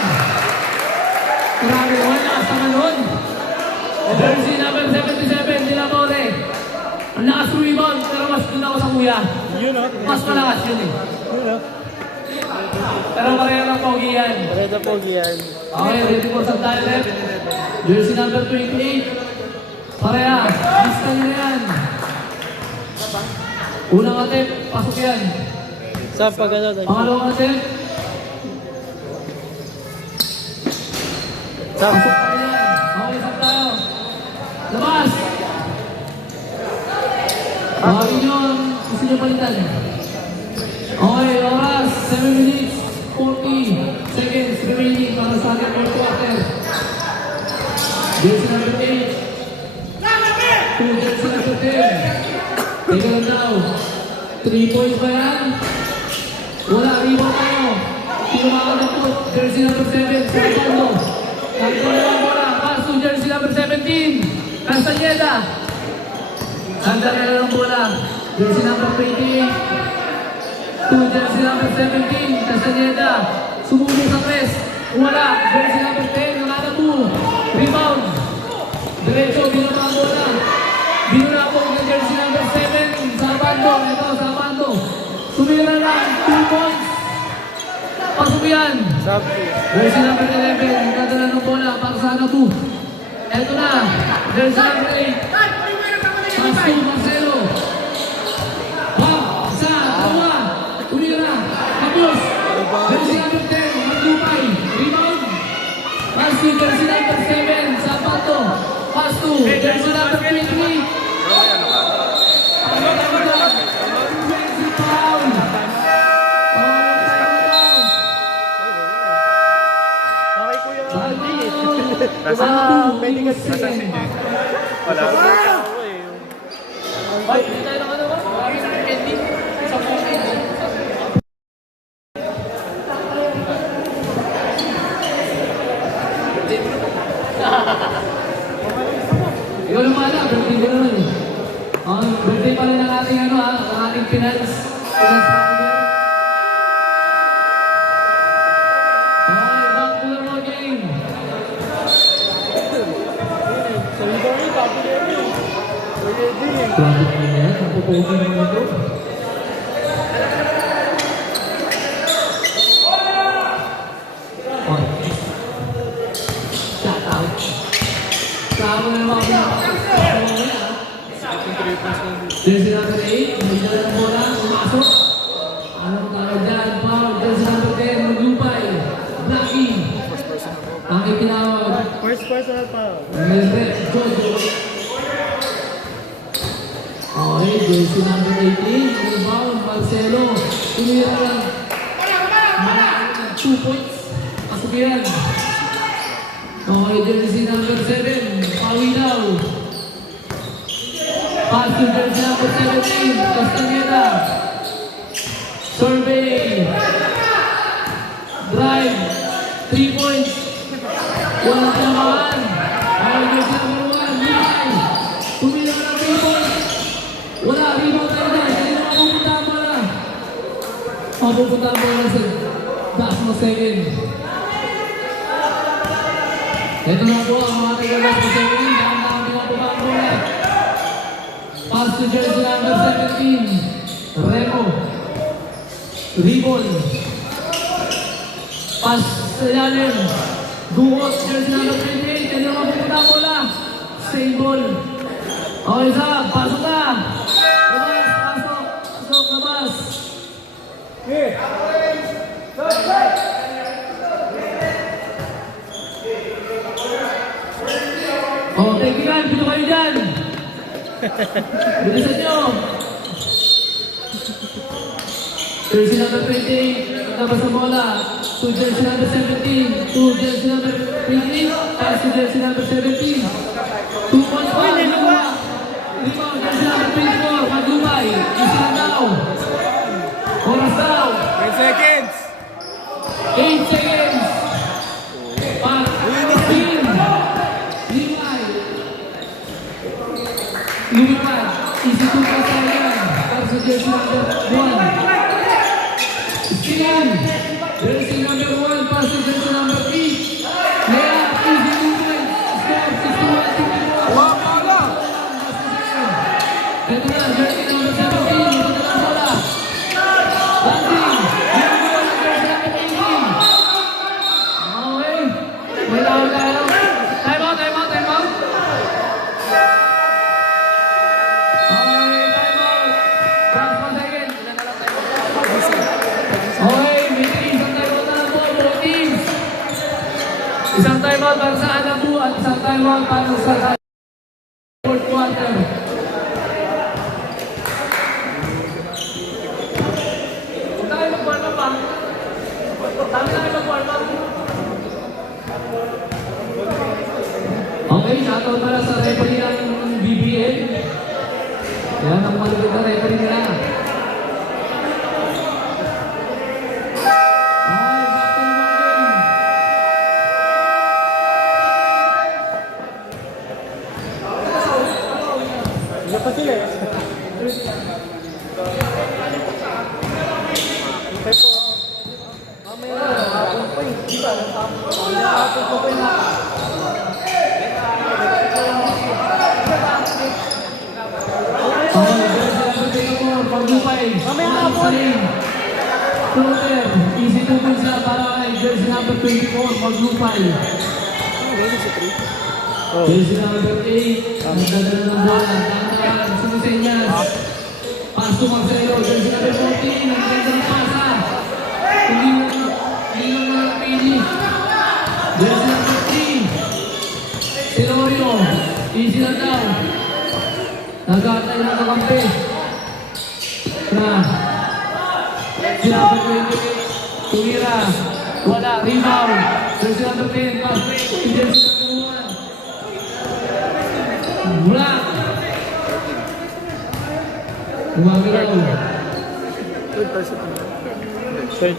Grabe. Wala. Sama nun. Jersey number 77. Senatore. Ang lakas rebound. Pero mas dun ako sa kuya. Yun o. Mas malakas yun eh. Yun o. Pero pareho ng pogi yan. Redo po yan. Okay, ready for some time left. Jersey number 28. Pareha. Lista nyo na yan. Unang attempt, pasok yan. Saan pag ano? Pangalawang attempt, Saan? pasok pa rin yan. Okay, saan tayo? Labas! Tawagin nyo ang gusto nyo palitan. Okay, oras, 7 minutes, 40 seconds remaining para sa ating fourth quarter. Jersey number 8. To jersey number 10. Teka lang daw. 3 points ba yan? Wala, rebound tayo. Tinumakan na po. Jersey number 7. Sa bando. Nagtuloy ang bola. Pass to jersey number 17. Castañeda. Sandali na ng bola. Jersey number 28. To jersey number 17. Castañeda. Sumuli sa press. Wala. Jersey number 10, Nananabu. Rebound. Diretso, binaba ang bola. Binulabog ng jersey number 7. Sabando. Ito, Sabando. Tumira lang. 2 points. Pasok yan. Jersey number 11. Kadala ng bola para sa Anabu. Ito na. Jersey number 8. Pasto, Marcelo. Bang. Isa. Dalawa. Tumira. Tapos. Jersey number 10. Magdupay. Rebound. Pasto. Jersey number 7. Sabando. Pasto. Jersey number 23. Foul. Okay, Kuya. Pwede kasi. Wala. Ay, hindi tayo ng ano ba? Marami sa ending. Sa phone ending. Ikaw naman na, birthday ko naman eh. Birthday pala ng ating ano ha, ng ating finance partner. Okay, back to the road game. Grabe pa yan, napupogi naman ito. Shout out. Sama na naman ako Jersey number 8, may dala ng bola, pumasok. Anong tawag dyan? Foul, jersey number 10, Maglupay. Blackie. Ang itinawag. First personal foul. Melret, Jojo. Okay, jersey number 18, rebound, Marcelo. Tumira lang. Malaki na 2 points. Pasok yan. Okay, jersey number 7, Pawilaw. Pass to jersey number 17, Castaneda. Survey. Drive. 3 points. Walang tinamaan. Okay, jersey number 1, Mihai. Tumila ka ng 3 points. Wala, rebound tayo dyan. Hindi na mapupunta mo na. Mapupunta mo na sa taas mo second. Ito na po ang mga tagalas mo second. Dahil na kami mapupunta mo na. Pass to jersey number 17, Remo. Ribon. Pass sa ilalim. Duhot, jersey number 28. Hindi na mapupunta mo na. Same ball. Okay, isa. Pasok na. Labas, pasok. Pasok, labas. Okay, kilan. Pito kayo dyan. Bilisan nyo. Jersey number 28. Labas ang bola. To jersey number 17. To jersey number 28. Pass to jersey number 17. 2 points pa. Rebound, jersey number 24. Magdumay. Isa daw. Oras daw. 10 seconds. 8 seconds. Team. Limay. Lumipad. Easy to pass yan. Para sa jersey number 1. Skin. Jersey number 1. Pass to jersey number 3. Layup. Easy movement. Score. 61-54. Ito na, jersey number 17. Ito na ang bola. Landing. Jersey number 18. Okay. May tawag tayo. Time out, time out, time out. Okay, time out. Last 1 second. Okay, may isang time out na lang po, both teams. Isang time out para sa Anabu at isang time out para sa fourth quarter. Huwag tayo mag-warm up pa. Dami tayo mag-warm up. Okay, shoutout pala sa referee ng BBL. Yan ang malupit na referee nila. Okay, back to the game. Ano pa sila eh? Ito. Mamaya, hapon pa eh. Di ba? jersey number 24, Pagupay. Saling. Floater. Easy to win siya para kay jersey number 24, Pagupay. Jersey number 8, nagdadala ng bola. Tantaran, sumisenyas. Pass to Marcelo, jersey number 14, nagdadala ng pasa. Hindi na napili. Jersey number 3, Silorio, easy na daw. Nagatay na kakampi. Na. Jersey number 28, tumira. Wala, rebound. Jersey number 10, pass break. Jersey number 1. Black. Umagalaw. Third person na. Third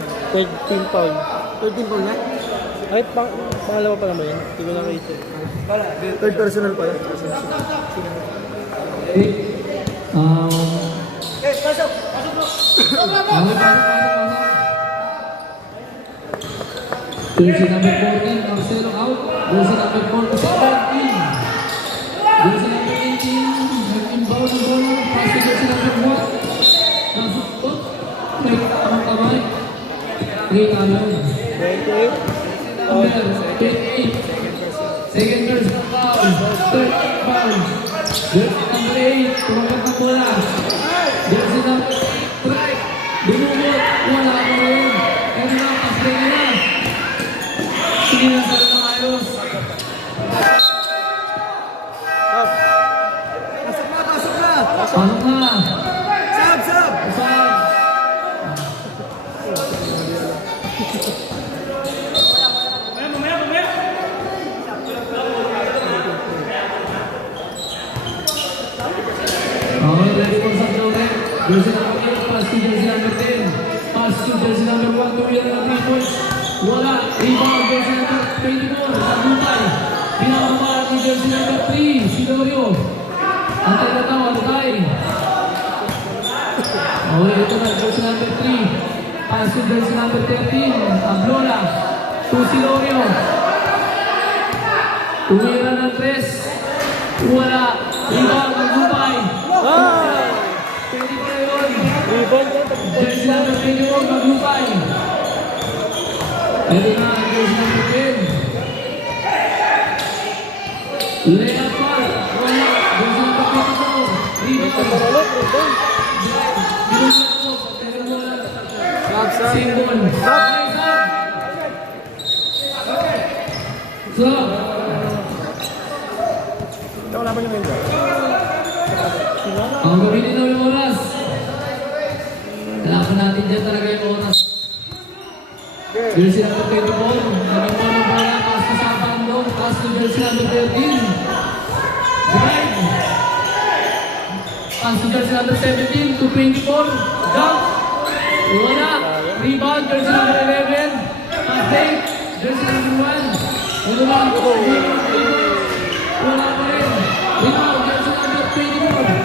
team foul. Third team ball na? Ay, pangalawa pa naman yun. Hindi ko nakita. Third personal pala. Pasok. Jersey number 14, Marcelo out. Jersey number 47, in. Jersey number 18, nag-inbound ng bola. Pass to jersey number 1. Nasukot. May tamang kamay. Kita yun. 28. Number 28. Second personal foul. Third foul. Jersey number 8, tumagat ng bola. Jersey number 8, strike. Binubot. Wala pa rin. Kaya na, pass break na. Sige na sa ng ayos. Pasok na! Pasok na. Sab! Pasok. Ready for some joke. Jersey number 8, pass to jersey number 10. Pass to jersey number 1, tumira ng 3 points. Wala. Rebound, jersey number 24. Pagupay. Pinakabahan ni jersey number 3, Silorio. Antay na tao, Antay. Okay, ito na, jersey number 3. Pass to jersey number 13, Ablola. To Silorio. Tumira ng 3. Wala. Rebound, Pagupay. Pwede pa yun. Rebound ko. Jersey number 21, Pagupay. Ito na, jersey number 10. Layup ball. Wala. Jersey number 24. Rebound. Paralo, rebound. Binulak mo. Pagkaroon mo lang. Sab! Symbol. Stop. Ikaw laban yung window. Ang gamitin daw yung oras. Kailangan natin dyan talaga yung oras. Jersey number 24. Naging mo ng bola. Pass to Sabando. Pass to jersey number 13. Drive. Pass to jersey number 17 to 24. Jump. Wala. Rebound. Jersey number 11. Pass break. Jersey number 1. Ano ba? Wala pa rin. Rebound. Jersey number 24.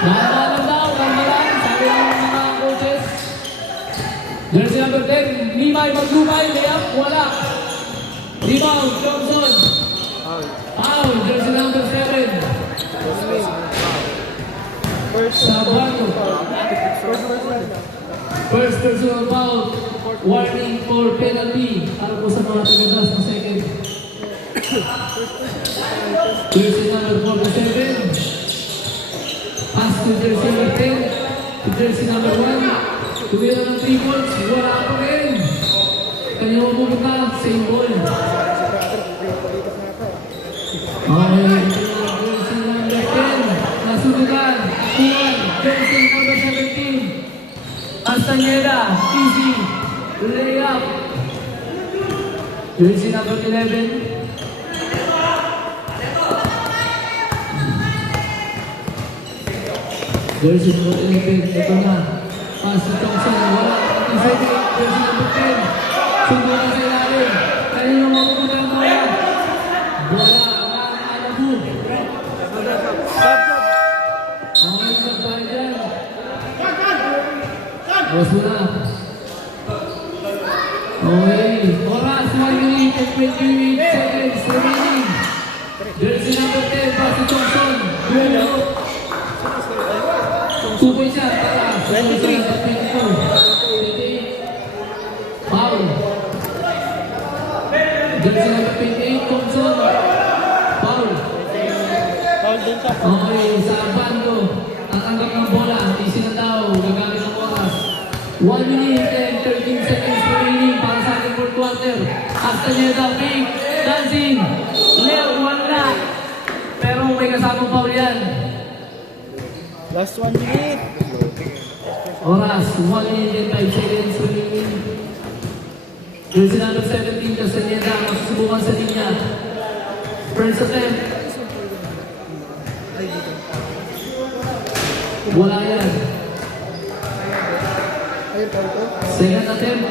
Dahan-dahan daw, dahan-dahan. Sabi lang ng mga coaches. Jersey number 10, Limay Maglumay, layup, wala. Rebound, Johnson. Foul, jersey number 7. Sabano. First personal foul. Warning for penalty. Para po sa mga tagadas ng second. Jersey number 47. Pass to jersey number 10, to jersey number 1. Tumira ng 3 points, wala pa rin. Kanya mo pumunta, same ball. Okay, jersey number 10, nasunugan, Juan, jersey number 17. Castañeda, easy, layup. Jersey number 11. Jersey number 11, ito na. Pass to Thompson, wala. Jersey number 10. Sundo na sa ilalim. Kanino mapupunta ang bola? Bola, Alabu. Okay, tayo dyan. Oras mo na. Okay, oras, 1 minute and 28 seconds remaining. Jersey number 10, pass to Thompson. Dulo. Okay, sa bando, tatanggap ng bola, isin na daw, gagamit ng oras. 1 minute and 13 seconds remaining para sa ating fourth quarter. Castaneda, fake, dancing, left, wala. Pero may kasamang foul yan. Last 1 minute. Oras, 1 minute and 5 seconds remaining. Jersey number 17, Castaneda, masusubukan sa linya. First attempt. Wala yan. Second attempt.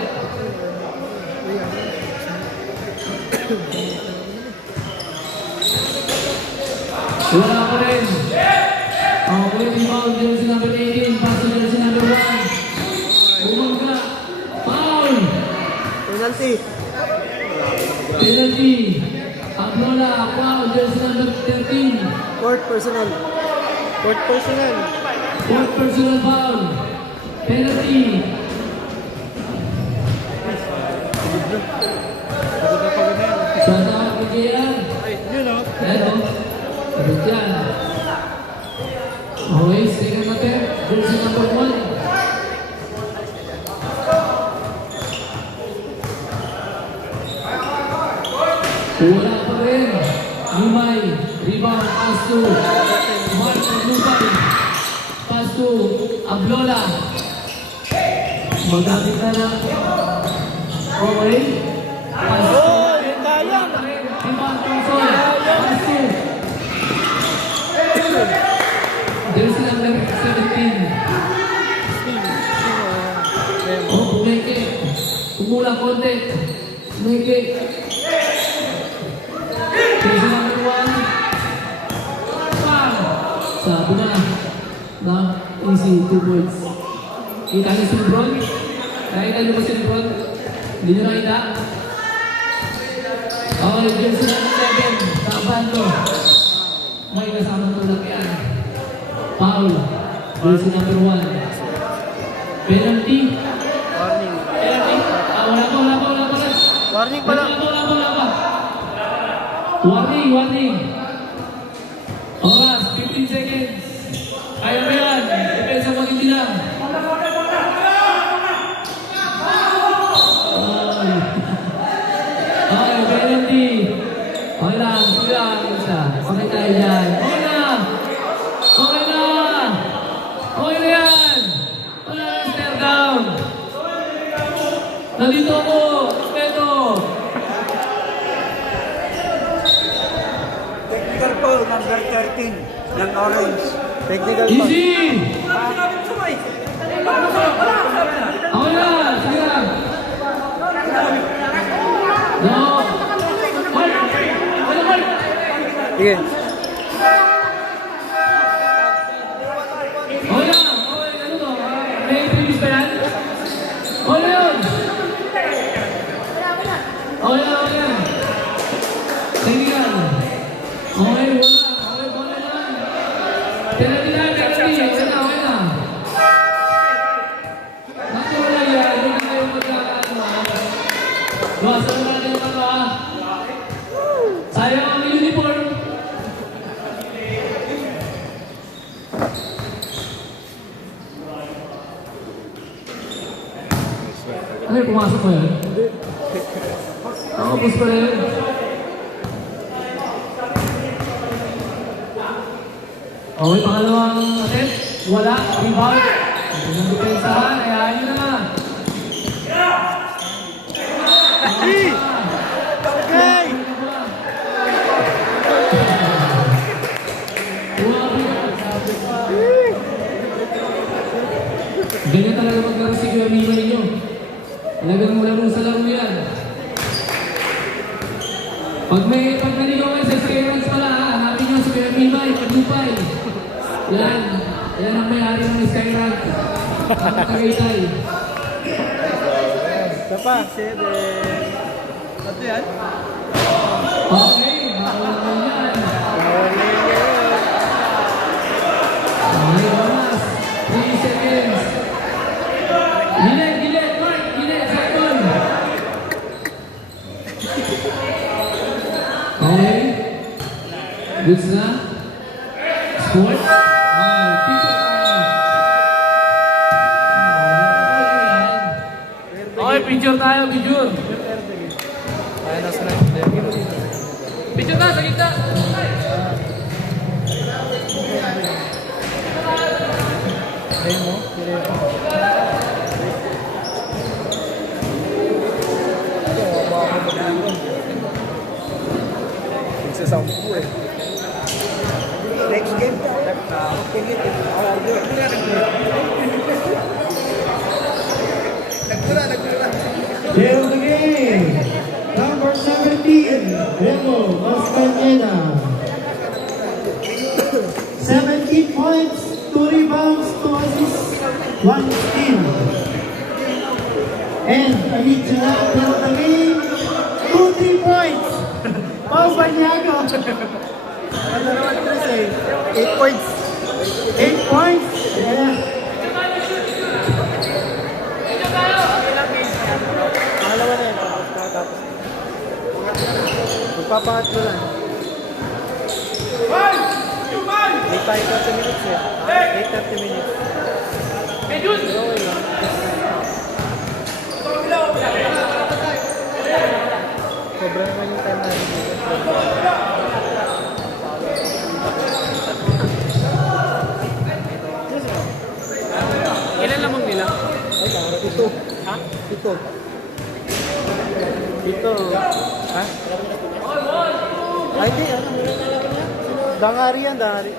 Wala pa rin. Okay, rebound, jersey number 18, pass to jersey number 1. Bumangga. Foul. Penalty. Penalty. Ablola, foul, jersey number 13. Fourth personal. Fourth personal. Fourth personal foul. Penalty. Shot out, Miguel. Yun o. Eto. Abot yan. Okay, second attempt. Jersey number 1. Wala pa rin. Lumay. Rebound. Pass to Mark Lumay. Pass to Ablola. Magamit na na. Okay. Pass to Rebound. Pass to jersey number 17. Oh, bumeke. Umula konti. Bumeke. Jersey number 1. Bang! Sabi na easy 2 points. Kita niyo si Lebron? Nakita niyo ba si Lebron? Hindi niyo nakita? Okay, jersey number 7. Tabando. May kasama tulak yan. Foul. Jersey number 1. Penalty. Warning. Penalty. Wala pa. Warning pa lang. Wala pa. Warning. Oras, 15 seconds. Kaya ba yan? Depensa mo hindi lang. Okay, penalty. Okay lang. Isa. Okay tayo dyan. Okay na yan. Wala na, stare down. Nandito ako. Respeto. Technical foul number 13 ng Orange. Technical foul. Easy! Ako na! Sige lang! No! Hold! Sige. Okay na! Okay, ano to? May previous pa yan? Okay na yun! Okay na! Sige lang! Okay, wala! Okay, wala lang! Penalty na! Okay na! Wala yan! Hindi na kayo magkakaano ha! Luwasan naman natin yung ano ha! Sayang ang uniform! Ano yung pumasok mo yan? Nakapos pa na yun. Okay, pangalawang attempt. Wala. Rebound. Ito ng depensahan. Ayahin nyo na. Okay. Ganyan talaga maglaro si Kuya Mimay nyo. Talagang laro sa laro yan. Pag naligaw kayo sa experience pala, hanapin nyo si Kuya Mimay, Pagupay. Yan ang may-ari ng Skyrank. Ang Tagaytay. Isa pa. 7. Ano yan? Okay, makuha naman yan. Okay, oras. 3 seconds. Gilid, Mark, second. Okay. Goods na. Sports. Okay, picture tayo, picture. Kaya nasa na Picture tayo sa gitna. Ayun mo, Nagsasampu eh. Next game. Player of the game, number 17, Remo Mascanena. 17 points, 2 rebounds, 2 assists, 1 steal. And additional player of the game, 2 3 points. Pau Banyago. Ano naman Chris eh? 8 points. 8 points. Yeah. Pangalawa na yan. Tapos. Magpapangatlo lang. May tayo 30 minutes eh. May 30 minutes. Pero okay lang. Sobra naman yung time namin dito. Ilan lamang nila? Ay, tama. Ito. Ha? Ito. Ito. Ha? Ay, hindi. Ano? Dangari yan, dangari.